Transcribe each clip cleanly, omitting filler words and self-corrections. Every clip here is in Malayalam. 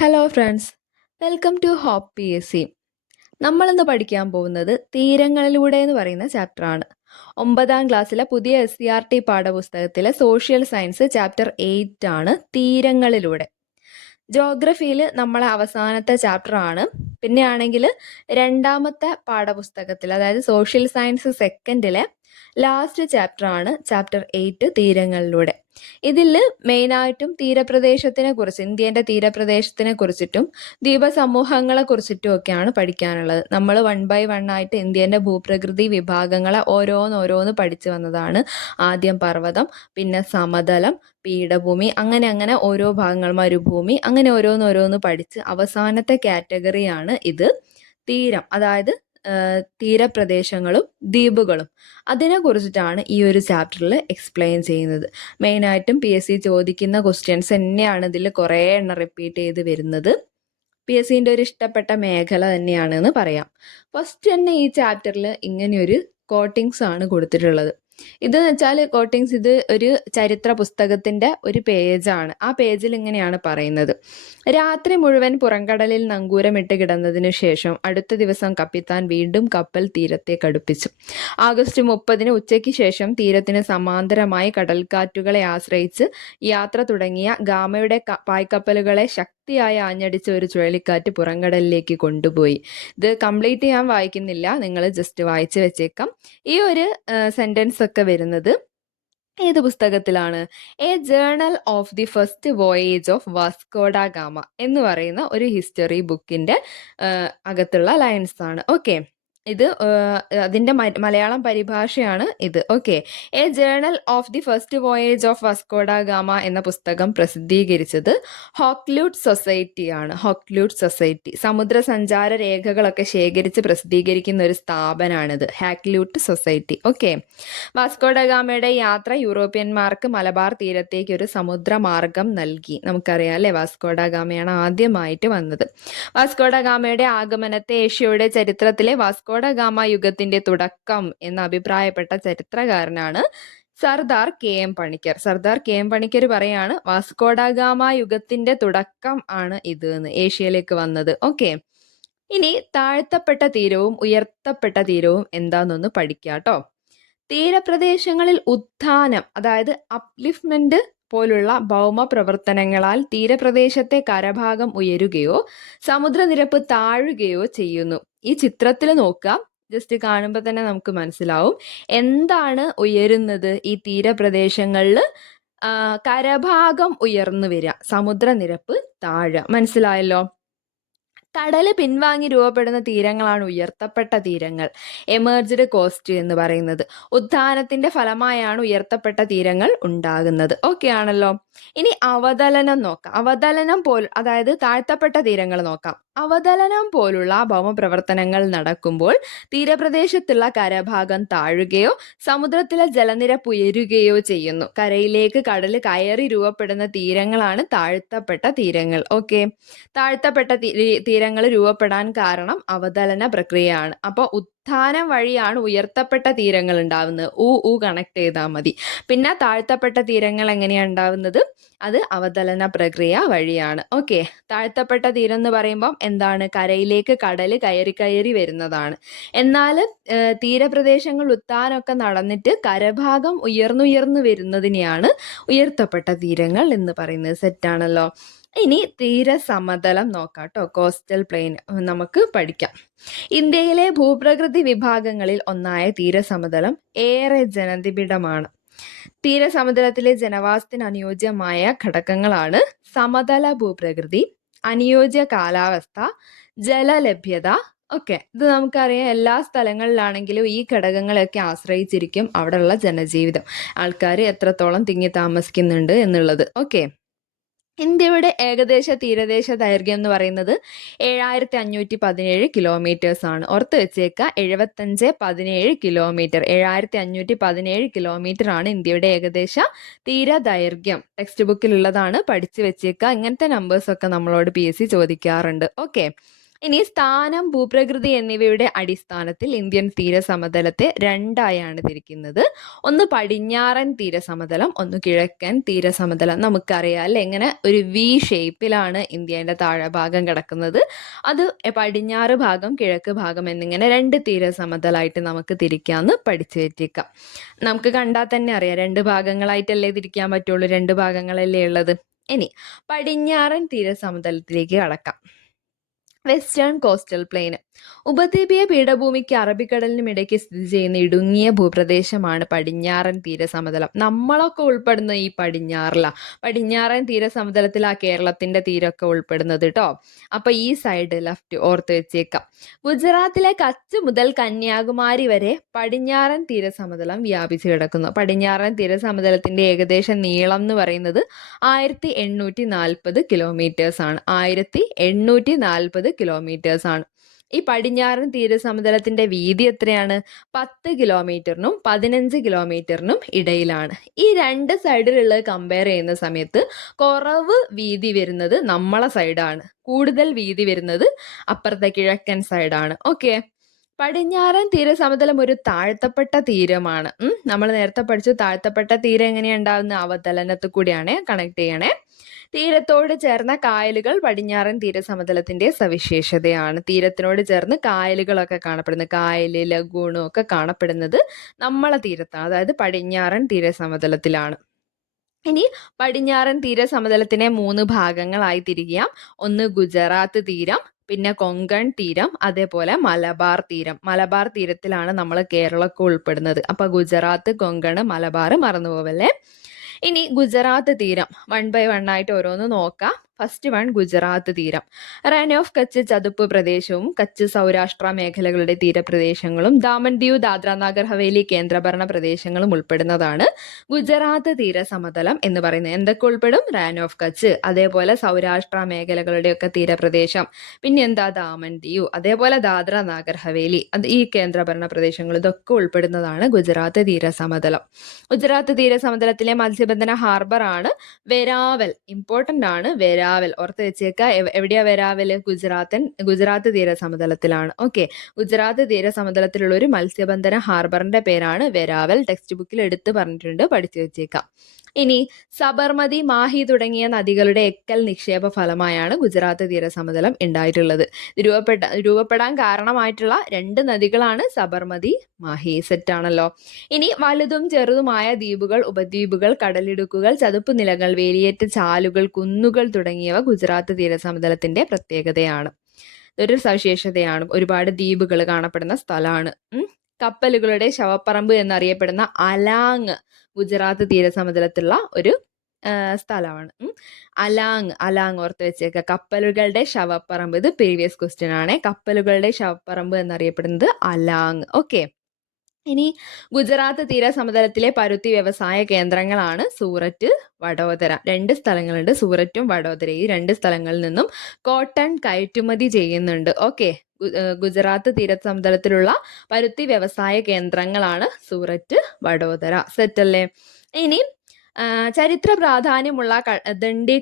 Hello friends, welcome to hope P S C. നമ്മളിന്ന് പഠിക്കാൻ പോകുന്നത് തീരങ്ങളിലൂടെ എന്ന് പറയുന്ന ചാപ്റ്ററാണ്. 9ാം ക്ലാസ്സിലെ പുതിയ SCERT പാഠപുസ്തകത്തിലെ സോഷ്യൽ സയൻസ് ചാപ്റ്റർ 8 ആണ് തീരങ്ങളിലൂടെ. ജോഗ്രഫിയിൽ നമ്മളെ അവസാനത്തെ ചാപ്റ്ററാണ്. പിന്നെയാണെങ്കിൽ രണ്ടാമത്തെ പാഠപുസ്തകത്തിൽ, അതായത് സോഷ്യൽ സയൻസ് സെക്കൻഡിലെ ലാസ്റ്റ് ചാപ്റ്ററാണ് ചാപ്റ്റർ 8 തീരങ്ങളിലൂടെ. ഇതിൽ മെയിനായിട്ടും തീരപ്രദേശത്തിനെ കുറിച്ച്, ഇന്ത്യൻ്റെ തീരപ്രദേശത്തിനെ കുറിച്ചിട്ടും ദ്വീപസമൂഹങ്ങളെ കുറിച്ചിട്ടും ഒക്കെയാണ് പഠിക്കാനുള്ളത്. നമ്മൾ 1 by 1 ആയിട്ട് ഇന്ത്യൻ്റെ ഭൂപ്രകൃതി വിഭാഗങ്ങളെ ഓരോന്നോരോന്ന് പഠിച്ചു വന്നതാണ്. ആദ്യം പർവ്വതം, പിന്നെ സമതലം, പീഠഭൂമി, അങ്ങനെ ഓരോ ഭാഗങ്ങൾ, മരുഭൂമി, അങ്ങനെ ഓരോന്നോരോന്ന് പഠിച്ച് അവസാനത്തെ കാറ്റഗറിയാണ് ഇത് തീരം, അതായത് തീരപ്രദേശങ്ങളും ദ്വീപുകളും. അതിനെ കുറിച്ചിട്ടാണ് ഈ ഒരു ചാപ്റ്ററിൽ എക്സ്പ്ലെയിൻ ചെയ്യുന്നത്. മെയിനായിട്ടും PSC ചോദിക്കുന്ന ക്വസ്റ്റ്യൻസ് തന്നെയാണ് ഇതിൽ കുറേ എണ്ണം റിപ്പീറ്റ് ചെയ്ത് വരുന്നത്. PSCൻ്റെ ഒരു ഇഷ്ടപ്പെട്ട മേഖല തന്നെയാണെന്ന് പറയാം. ഫസ്റ്റ് തന്നെ ഈ ചാപ്റ്ററിൽ ഇങ്ങനെയൊരു കോട്ടിങ്സ് ആണ് കൊടുത്തിട്ടുള്ളത്. ഇതെന്ന് വെച്ചാൽ കോട്ടിങ്സ്, ഇത് ഒരു ചരിത്ര പുസ്തകത്തിൻ്റെ ഒരു പേജാണ്. ആ പേജിൽ ഇങ്ങനെയാണ് പറയുന്നത്: രാത്രി മുഴുവൻ പുറംകടലിൽ നങ്കൂരമിട്ട് കിടന്നതിനു ശേഷം അടുത്ത ദിവസം കപ്പിത്താൻ വീണ്ടും കപ്പൽ തീരത്തേക്ക് അടുപ്പിച്ചു. ആഗസ്റ്റ് 30 ഉച്ചയ്ക്ക് ശേഷം തീരത്തിന് സമാന്തരമായി കടൽക്കാറ്റുകളെ ആശ്രയിച്ച് യാത്ര തുടങ്ങിയ ഗാമയുടെ പായ്ക്കപ്പലുകളെ ശക്തിയായി ആഞ്ഞടിച്ച ഒരു ചുഴലിക്കാറ്റ് പുറംകടലിലേക്ക് കൊണ്ടുപോയി. ഇത് കംപ്ലീറ്റ് ഞാൻ വായിക്കുന്നില്ല, നിങ്ങൾ ജസ്റ്റ് വായിച്ച് വെച്ചേക്കാം. ഈ ഒരു സെന്റൻസ് ഒക്കെ വരുന്നത് ഏത് പുസ്തകത്തിലാണ്? A journal of the first voyage of Vasco da Gama എന്ന് പറയുന്ന ഒരു ഹിസ്റ്ററി ബുക്കിന്റെ അകത്തുള്ള ലൈൻസ് ആണ്. ഓക്കെ, ഇത് അതിൻ്റെ മലയാളം പരിഭാഷയാണ് ഇത്. Okay, A journal of the first voyage of Vasco da gamma എന്ന പുസ്തകം പ്രസിദ്ധീകരിച്ചത് ഹോക്ലൂട്ട് സൊസൈറ്റി ആണ്. ഹോക്ലൂട്ട് സൊസൈറ്റി സമുദ്ര സഞ്ചാര രേഖകളൊക്കെ ശേഖരിച്ച് പ്രസിദ്ധീകരിക്കുന്ന ഒരു സ്ഥാപനമാണിത്, ഹാക്ലൂട്ട് സൊസൈറ്റി. ഓക്കെ, വാസ്കോഡ ഗാമയുടെ യാത്ര യൂറോപ്യന്മാർക്ക് മലബാർ തീരത്തേക്ക് ഒരു സമുദ്രമാർഗം നൽകി. നമുക്കറിയാം അല്ലേ, വാസ്കോഡ ഗാമയാണ് ആദ്യമായിട്ട് വന്നത്. വാസ്കോഡ ഗാമയുടെ ആഗമനത്തെ ഏഷ്യയുടെ ചരിത്രത്തിലെ വാസ്കോഡ ഗാമ യുഗത്തിന്റെ തുടക്കം എന്ന് അഭിപ്രായപ്പെട്ട ചരിത്രകാരനാണ് സർദാർ KM പണിക്കർ. സർദാർ KM പണിക്കർ പറയാണ് വാസ്കോഡ ഗാമ യുഗത്തിന്റെ തുടക്കം ആണ് ഇത് എന്ന്, ഏഷ്യയിലേക്ക് വന്നത്. ഓക്കെ, ഇനി താഴ്ത്തപ്പെട്ട തീരവും ഉയർത്തപ്പെട്ട തീരവും എന്താണെന്നൊന്ന് പഠിക്കാട്ടോ. തീരപ്രദേശങ്ങളിൽ ഉത്ഥാനം, അതായത് അപ്ലിഫ്റ്റ്മെന്റ് പോലുള്ള ഭൗമ പ്രവർത്തനങ്ങളാൽ തീരപ്രദേശത്തെ കരഭാഗം ഉയരുകയോ സമുദ്രനിരപ്പ് താഴുകയോ ചെയ്യുന്നു. ഈ ചിത്രത്തിൽ നോക്കാം, ജസ്റ്റ് കാണുമ്പോൾ തന്നെ നമുക്ക് മനസ്സിലാവും എന്താണ് ഉയരുന്നത്. ഈ തീരപ്രദേശങ്ങളിൽ കരഭാഗം ഉയർന്നു വരിക, സമുദ്രനിരപ്പ് താഴുക. മനസ്സിലായല്ലോ? കടല് പിൻവാങ്ങി രൂപപ്പെടുന്ന തീരങ്ങളാണ് ഉയർത്തപ്പെട്ട തീരങ്ങൾ, എമേർജ്ഡ് കോസ്റ്റ് എന്ന് പറയുന്നത്. ഉത്ഥാനത്തിന്റെ ഫലമായാണ് ഉയർത്തപ്പെട്ട തീരങ്ങൾ ഉണ്ടാകുന്നത്. ഓക്കെ ആണല്ലോ. ഇനി അവതലനം നോക്കാം. അവതലനം അതായത് താഴ്ത്തപ്പെട്ട തീരങ്ങൾ നോക്കാം. അവതലനം പോലുള്ള ഭൗമപ്രവർത്തനങ്ങൾ നടക്കുമ്പോൾ തീരപ്രദേശത്തുള്ള കരഭാഗം താഴുകയോ സമുദ്രത്തിലെ ജലനിരപ്പ് ഉയരുകയോ ചെയ്യുന്നു. കരയിലേക്ക് കടൽ കയറി രൂപപ്പെടുന്ന തീരങ്ങളാണ് താഴ്ത്തപ്പെട്ട തീരങ്ങൾ. ഓക്കെ, താഴ്ത്തപ്പെട്ട തീരങ്ങൾ രൂപപ്പെടാൻ കാരണം അവതലന പ്രക്രിയയാണ്. അപ്പോൾ ഉത്ഥാനം വഴിയാണ് ഉയർത്തപ്പെട്ട തീരങ്ങൾ ഉണ്ടാവുന്നത്. ഊ കണക്ട് ചെയ്താൽ മതി. പിന്നെ താഴ്ത്തപ്പെട്ട തീരങ്ങൾ എങ്ങനെയാണ് ഉണ്ടാവുന്നത്? അത് അവതലന പ്രക്രിയ വഴിയാണ്. ഓക്കെ, താഴ്ത്തപ്പെട്ട തീരം എന്ന് പറയുമ്പോൾ എന്താണ്? കരയിലേക്ക് കടൽ കയറി വരുന്നതാണ്. എന്നാൽ തീരപ്രദേശങ്ങൾ ഉത്ഥാനമൊക്കെ നടന്നിട്ട് കരഭാഗം ഉയർന്നുയർന്നു വരുന്നതിനെയാണ് ഉയർത്തപ്പെട്ട തീരങ്ങൾ എന്ന് പറയുന്നത്. സെറ്റാണല്ലോ. ഇനി തീരസമതലം നോക്കാം കേട്ടോ. കോസ്റ്റൽ പ്ലെയിൻ നമുക്ക് പഠിക്കാം. ഇന്ത്യയിലെ ഭൂപ്രകൃതി വിഭാഗങ്ങളിൽ ഒന്നായ തീരസമതലം ഏറെ ജനനിബിഡമാണ്. തീരസമതലത്തിലെ ജനവാസത്തിന് അനുയോജ്യമായ ഘടകങ്ങളാണ് സമതല ഭൂപ്രകൃതി, അനുയോജ്യ കാലാവസ്ഥ, ജലലഭ്യത. ഓക്കെ, ഇത് നമുക്കറിയാം. എല്ലാ സ്ഥലങ്ങളിലാണെങ്കിലും ഈ ഘടകങ്ങളെയൊക്കെ ആശ്രയിച്ചിരിക്കും അവിടെയുള്ള ജനജീവിതം, ആൾക്കാർ എത്രത്തോളം തിങ്ങി താമസിക്കുന്നുണ്ട് എന്നുള്ളത്. ഓക്കെ, ഇന്ത്യയുടെ ഏകദേശ തീരദേശ ദൈർഘ്യം എന്ന് പറയുന്നത് 7517 കിലോമീറ്റേഴ്സ് ആണ്. ഓർത്ത് വെച്ചേക്കുക, 7517 കിലോമീറ്റർ. 7517 കിലോമീറ്റർ ആണ് ഇന്ത്യയുടെ ഏകദേശ തീരദൈർഘ്യം. ടെക്സ്റ്റ് ബുക്കിലുള്ളതാണ്, പഠിച്ചു വെച്ചേക്കുക. ഇങ്ങനത്തെ നമ്പേഴ്സൊക്കെ നമ്മളോട് PSC ചോദിക്കാറുണ്ട്. ഓക്കെ, ഇനി സ്ഥാനം, ഭൂപ്രകൃതി എന്നിവയുടെ അടിസ്ഥാനത്തിൽ ഇന്ത്യൻ തീരസമതലത്തെ രണ്ടായാണ് തിരിക്കുന്നത്. ഒന്ന് പടിഞ്ഞാറൻ തീരസമതലം, ഒന്ന് കിഴക്കൻ തീരസമതലം. നമുക്കറിയാം അല്ലെ, ഇങ്ങനെ ഒരു വി ഷേപ്പിലാണ് ഇന്ത്യയുടെ താഴെഭാഗം കിടക്കുന്നത്. അത് പടിഞ്ഞാറ് ഭാഗം, കിഴക്ക് ഭാഗം എന്നിങ്ങനെ രണ്ട് തീരസമതലമായിട്ട് നമുക്ക് തിരിക്കാമെന്ന് പഠിച്ചു വെച്ചേക്കാം. നമുക്ക് കണ്ടാൽ തന്നെ അറിയാം, രണ്ട് ഭാഗങ്ങളായിട്ടല്ലേ തിരിക്കാൻ പറ്റുള്ളൂ, രണ്ട് ഭാഗങ്ങളല്ലേ ഉള്ളത്. ഇനി പടിഞ്ഞാറൻ തീരസമതലത്തിലേക്ക് കടക്കാം. വെസ്റ്റേൺ കോസ്റ്റൽ പ്ലെയിൻ ഉപദ്വീപീയ പീഠഭൂമിക്ക് അറബിക്കടലിനും ഇടയ്ക്ക് സ്ഥിതി ചെയ്യുന്ന ഇടുങ്ങിയ ഭൂപ്രദേശമാണ് പടിഞ്ഞാറൻ തീരസമതലം. നമ്മളൊക്കെ ഉൾപ്പെടുന്ന ഈ പടിഞ്ഞാറൻ തീരസമതലത്തിലാ കേരളത്തിന്റെ തീരമൊക്കെ ഉൾപ്പെടുന്നത് കേട്ടോ. അപ്പൊ ഈ സൈഡ് ലെഫ്റ്റ് ഓർത്ത് വെച്ചേക്കാം. ഗുജറാത്തിലെ കച്ച് മുതൽ കന്യാകുമാരി വരെ പടിഞ്ഞാറൻ തീരസമതലം വ്യാപിച്ചു കിടക്കുന്നു. പടിഞ്ഞാറൻ തീരസമതലത്തിന്റെ ഏകദേശ നീളം എന്ന് പറയുന്നത് 1840 കിലോമീറ്റേഴ്സ് ആണ്. 1840 കിലോമീറ്റേഴ്സ് ആണ്. ഈ പടിഞ്ഞാറൻ തീരസമതലത്തിന്റെ വീതി എത്രയാണ്? 10 കിലോമീറ്ററിനും 15 കിലോമീറ്ററിനും ഇടയിലാണ്. ഈ രണ്ട് സൈഡിലുള്ളത് കമ്പയർ ചെയ്യുന്ന സമയത്ത് കുറവ് വീതി വരുന്നത് നമ്മളെ സൈഡാണ്, കൂടുതൽ വീതി വരുന്നത് അപ്പുറത്തെ കിഴക്കൻ സൈഡാണ്. ഓക്കെ, പടിഞ്ഞാറൻ തീരസമതലം ഒരു താഴ്ത്തപ്പെട്ട തീരമാണ്. നമ്മൾ നേരത്തെ പഠിച്ചു, താഴ്ത്തപ്പെട്ട തീരം എങ്ങനെയാണ് ഉണ്ടാവുന്നത്? അവതലനത്തിൽ കൂടിയാണ്. കണക്ട് ചെയ്യണേ. തീരത്തോട് ചേർന്ന കായലുകൾ പടിഞ്ഞാറൻ തീരസമതലത്തിന്റെ സവിശേഷതയാണ്. തീരത്തിനോട് ചേർന്ന് കായലുകളൊക്കെ കാണപ്പെടുന്നത്, കായല്, ലഗൂണും ഒക്കെ കാണപ്പെടുന്നത് നമ്മളെ തീരത്താണ്, അതായത് പടിഞ്ഞാറൻ തീരസമതലത്തിലാണ്. ഇനി പടിഞ്ഞാറൻ തീരസമതലത്തിനെ 3 ഭാഗങ്ങളായി തിരിക്കാം. ഒന്ന് ഗുജറാത്ത് തീരം, പിന്നെ കൊങ്കൺ തീരം, അതേപോലെ മലബാർ തീരം. മലബാർ തീരത്തിലാണ് നമ്മൾ കേരളമൊക്കെ ഉൾപ്പെടുന്നത്. അപ്പൊ ഗുജറാത്ത്, കൊങ്കൺ, മലബാർ മറന്നുപോവല്ലേ. ഇനി ഗുജറാത്ത് തീരം 1 by 1 ആയിട്ട് ഓരോന്ന് നോക്കാം. ഫസ്റ്റ് വൺ ഗുജറാത്ത് തീരം. റൺ ഓഫ് കച്ച് ചതുപ്പ് പ്രദേശവും കച്ച് സൗരാഷ്ട്ര മേഖലകളുടെ തീരപ്രദേശങ്ങളും ദാമൻ ദിയു, ദാദ്ര നാഗർ ഹവേലി കേന്ദ്രഭരണ പ്രദേശങ്ങളും ഉൾപ്പെടുന്നതാണ് ഗുജറാത്ത് തീരസമതലം എന്ന് പറയുന്നത്. എന്തൊക്കെ ഉൾപ്പെടും? റൺ ഓഫ് കച്ച്, അതേപോലെ സൗരാഷ്ട്ര മേഖലകളുടെയൊക്കെ തീരപ്രദേശം, പിന്നെ എന്താ, ദാമൻ ദിയു, അതേപോലെ ദാദ്ര നാഗർ ഹവേലി, ഈ കേന്ദ്രഭരണ പ്രദേശങ്ങൾ, ഇതൊക്കെ ഉൾപ്പെടുന്നതാണ് ഗുജറാത്ത് തീരസമതലം. ഗുജറാത്ത് തീരസമതലത്തിലെ മത്സ്യബന്ധന ഹാർബർ ആണ് വെരാവൽ. ഇമ്പോർട്ടന്റ് ആണ് വെരാവൽ, ഓർത്ത് വെച്ചേക്ക. എവിടെയാ വെരാവൽ? ഗുജറാത്ത് തീരസമതലത്തിലാണ്. ഓക്കെ, ഗുജറാത്ത് തീരസമതലത്തിലുള്ള ഒരു മത്സ്യബന്ധന ഹാർബറിന്റെ പേരാണ് വെരാവൽ. ടെക്സ്റ്റ് ബുക്കിൽ എടുത്ത് പറഞ്ഞിട്ടുണ്ട്, പഠിച്ചു വെച്ചേക്കാം. ഇനി സബർമതി, മാഹി തുടങ്ങിയ നദികളുടെ എക്കൽ നിക്ഷേപ ഫലമായാണ് ഗുജറാത്ത് തീരസമതലം ഉണ്ടായിട്ടുള്ളത്. രൂപപ്പെടാൻ കാരണമായിട്ടുള്ള 2 നദികളാണ് സബർമതി, മാഹി. സെറ്റാണല്ലോ. ഇനി വലുതും ചെറുതുമായ ദ്വീപുകൾ, ഉപദ്വീപുകൾ, കടലിടുക്കുകൾ, ചതുപ്പ് നിലങ്ങൾ, വേലിയേറ്റ ചാലുകൾ, കുന്നുകൾ തുടങ്ങിയവ ഗുജറാത്ത് തീരസമതലത്തിന്റെ പ്രത്യേകതയാണ്. ഇതൊരു സവിശേഷതയാണ്. ഒരുപാട് ദ്വീപുകൾ കാണപ്പെടുന്ന സ്ഥലമാണ്. കപ്പലുകളുടെ ശവപ്പറമ്പ് എന്നറിയപ്പെടുന്ന അലാങ് ഗുജറാത്ത് തീരസമതലത്തിലുള്ള ഒരു സ്ഥലമാണ്. അലാങ് ഓർത്ത് വെച്ചേക്ക. കപ്പലുകളുടെ ശവപ്പറമ്പ്, ഇത് പ്രീവിയസ് ക്വസ്റ്റ്യൻ ആണ്. കപ്പലുകളുടെ ശവപ്പറമ്പ് എന്നറിയപ്പെടുന്നത് അലാങ്. ഓക്കെ, ഇനി ഗുജറാത്ത് തീരസമതലത്തിലെ പരുത്തി വ്യവസായ കേന്ദ്രങ്ങളാണ് സൂററ്റ്, വഡോദര. 2 സ്ഥലങ്ങളുണ്ട്, സൂററ്റും വഡോദരയും. ഈ 2 സ്ഥലങ്ങളിൽ നിന്നും കോട്ടൺ കയറ്റുമതി ചെയ്യുന്നുണ്ട്. ഓക്കെ, ഗുജറാത്ത് തീരസമതലത്തിലുള്ള പരുത്തി വ്യവസായ കേന്ദ്രങ്ങളാണ് സൂററ്റ്, വഡോദര. സെറ്റല്ലേ. ഇനി ചരിത്ര പ്രാധാന്യമുള്ള ദണ്ഡി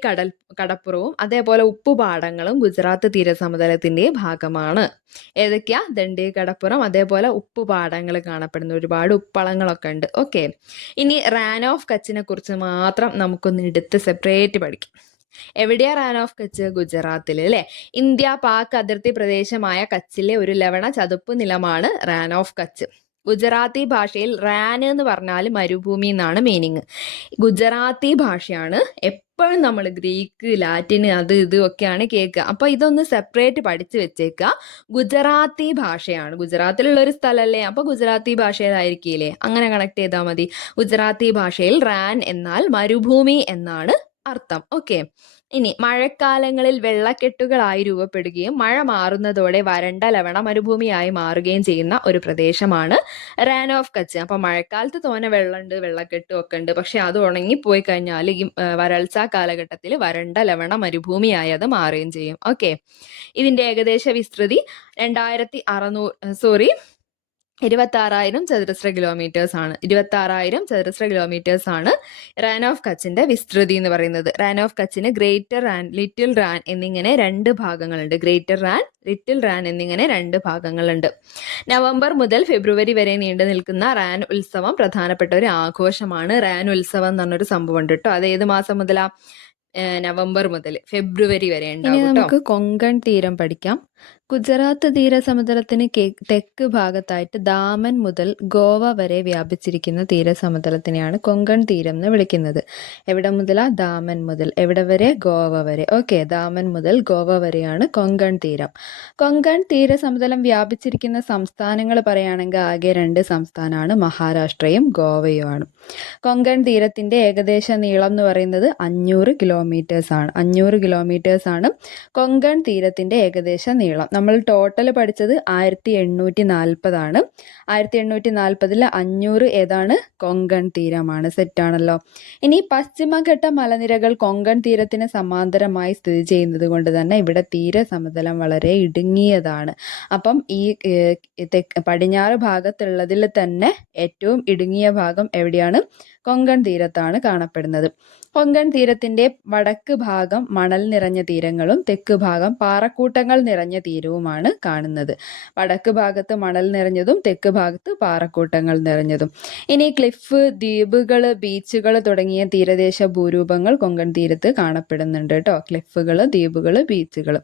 കടപ്പുറവും അതേപോലെ ഉപ്പുപാടങ്ങളും ഗുജറാത്ത് തീരസമതലത്തിന്റെ ഭാഗമാണ്. ഏതൊക്കെയാ? ദണ്ഡി കടപ്പുറം, അതേപോലെ ഉപ്പുപാടങ്ങൾ കാണപ്പെടുന്ന ഒരുപാട് ഉപ്പളങ്ങളൊക്കെ ഉണ്ട്. ഓക്കെ, ഇനി റാൻ ഓഫ് കച്ചിനെ കുറിച്ച് മാത്രം നമുക്കൊന്ന് എടുത്ത് സെപ്പറേറ്റ് പഠിക്കാം. എവിടെയാ റാൻ ഓഫ് കച്ച്? ഗുജറാത്തിൽ അല്ലെ. ഇന്ത്യ പാക് അതിർത്തി പ്രദേശമായ കച്ചിലെ ഒരു ലവണ ചതുപ്പ് നിലമാണ് റാൻ ഓഫ് കച്ച്. ഗുജറാത്തി ഭാഷയിൽ റാൻ എന്ന് പറഞ്ഞാൽ മരുഭൂമി എന്നാണ് മീനിങ്. ഗുജറാത്തി ഭാഷയാണ്. എപ്പോഴും നമ്മൾ ഗ്രീക്ക്, ലാറ്റിന്, അത് ഒക്കെയാണ് കേൾക്കുക. അപ്പൊ ഇതൊന്ന് സെപ്പറേറ്റ് പഠിച്ചു വെച്ചേക്കുക. ഗുജറാത്തി ഭാഷയാണ്, ഗുജറാത്തിലുള്ള ഒരു സ്ഥലമല്ലേ, അപ്പൊ ഗുജറാത്തി ഭാഷ ഏതായിരിക്കില്ലേ, അങ്ങനെ കണക്ട് ചെയ്താൽ മതി. ഗുജറാത്തി ഭാഷയിൽ റാൻ എന്നാൽ മരുഭൂമി എന്നാണ് അർത്ഥം. ഓക്കെ, ഇനി മഴക്കാലങ്ങളിൽ വെള്ളക്കെട്ടുകളായി രൂപപ്പെടുകയും മഴ മാറുന്നതോടെ വരണ്ട ലവണ മരുഭൂമിയായി മാറുകയും ചെയ്യുന്ന ഒരു പ്രദേശമാണ് റാൻ ഓഫ് കച്ച്. അപ്പൊ മഴക്കാലത്ത് തോനെ വെള്ളമുണ്ട്, വെള്ളക്കെട്ടും ഒക്കെ ഉണ്ട്. പക്ഷെ അത് ഉണങ്ങിപ്പോയി കഴിഞ്ഞാൽ ഈ വരൾച്ച കാലഘട്ടത്തിൽ വരണ്ട ലവണ മരുഭൂമിയായി അത് മാറുകയും ചെയ്യും. ഓക്കെ, ഇതിന്റെ ഏകദേശ വിസ്തൃതി 2600 26,000 ചതുരശ്ര കിലോമീറ്റേഴ്സ് ആണ്. 26,000 ചതുരശ്ര കിലോമീറ്റേഴ്സ് ആണ് റാൻ ഓഫ് കച്ചിന്റെ വിസ്തൃതി എന്ന് പറയുന്നത്. റാൻ ഓഫ് കച്ചിന് ഗ്രേറ്റർ റാൻ, ലിറ്റിൽ റാൻ എന്നിങ്ങനെ 2 ഭാഗങ്ങളുണ്ട്. ഗ്രേറ്റർ റാൻ, ലിറ്റിൽ റാൻ എന്നിങ്ങനെ 2 ഭാഗങ്ങളുണ്ട്. നവംബർ മുതൽ ഫെബ്രുവരി വരെ നീണ്ടു നിൽക്കുന്ന റാൻ ഉത്സവം പ്രധാനപ്പെട്ട ഒരു ആഘോഷമാണ്. റാൻ ഉത്സവം എന്ന് പറഞ്ഞൊരു സംഭവം ഉണ്ട് കേട്ടോ. അത് ഏത് മാസം മുതലാ? നവംബർ മുതൽ ഫെബ്രുവരി വരെ ഉണ്ടാവും. ഇനി നമുക്ക് കൊങ്കൺ തീരം പഠിക്കാം. ഗുജറാത്ത് തീരസമതലത്തിന് തെക്ക് ഭാഗത്തായിട്ട് ദാമൻ മുതൽ ഗോവ വരെ വ്യാപിച്ചിരിക്കുന്ന തീരസമതലത്തിനെയാണ് കൊങ്കൺ തീരം എന്ന് വിളിക്കുന്നത്. എവിടെ മുതലാ? ദാമൻ മുതൽ എവിടെ വരെ? ഗോവ വരെ. ഓക്കെ, ദാമൻ മുതൽ ഗോവ വരെയാണ് കൊങ്കൺ തീരം. കൊങ്കൺ തീരസമതലം വ്യാപിച്ചിരിക്കുന്ന സംസ്ഥാനങ്ങൾ പറയുകയാണെങ്കിൽ ആകെ 2 സംസ്ഥാനമാണ്, മഹാരാഷ്ട്രയും ഗോവയുമാണ്. കൊങ്കൺ തീരത്തിന്റെ ഏകദേശ നീളം എന്ന് പറയുന്നത് 500 കിലോമീറ്റേഴ്സ് ആണ്. 500 കിലോമീറ്റേഴ്സ് ആണ് കൊങ്കൺ തീരത്തിന്റെ ഏകദേശ നീളം. നമ്മൾ ടോട്ടൽ പഠിച്ചത് 1840 ആണ്. 1840 500 ഏതാണ്? കൊങ്കൺ തീരമാണ്. സെറ്റാണല്ലോ. ഇനി പശ്ചിമഘട്ട മലനിരകൾ കൊങ്കൺ തീരത്തിന് സമാന്തരമായി സ്ഥിതി ചെയ്യുന്നത് കൊണ്ട് തന്നെ ഇവിടെ തീരസമതലം വളരെ ഇടുങ്ങിയതാണ്. അപ്പം ഈ പടിഞ്ഞാറ് ഭാഗത്തുള്ളതിൽ തന്നെ ഏറ്റവും ഇടുങ്ങിയ ഭാഗം എവിടെയാണ്? കൊങ്കൺ തീരത്താണ് കാണപ്പെടുന്നത്. കൊങ്കൺ തീരത്തിന്റെ വടക്ക് ഭാഗം മണൽ നിറഞ്ഞ തീരങ്ങളും തെക്ക് ഭാഗം പാറക്കൂട്ടങ്ങൾ നിറഞ്ഞ തീരവുമാണ് കാണുന്നത്. വടക്ക് ഭാഗത്ത് മണൽ നിറഞ്ഞതും തെക്ക് ഭാഗത്ത് പാറക്കൂട്ടങ്ങൾ നിറഞ്ഞതും. ഇനി ക്ലിഫ്, ദ്വീപുകൾ, ബീച്ചുകൾ തുടങ്ങിയ തീരദേശ ഭൂരൂപങ്ങൾ കൊങ്കൺ തീരത്ത് കാണപ്പെടുന്നുണ്ട് കേട്ടോ. ക്ലിഫുകൾ, ദ്വീപുകൾ, ബീച്ചുകൾ.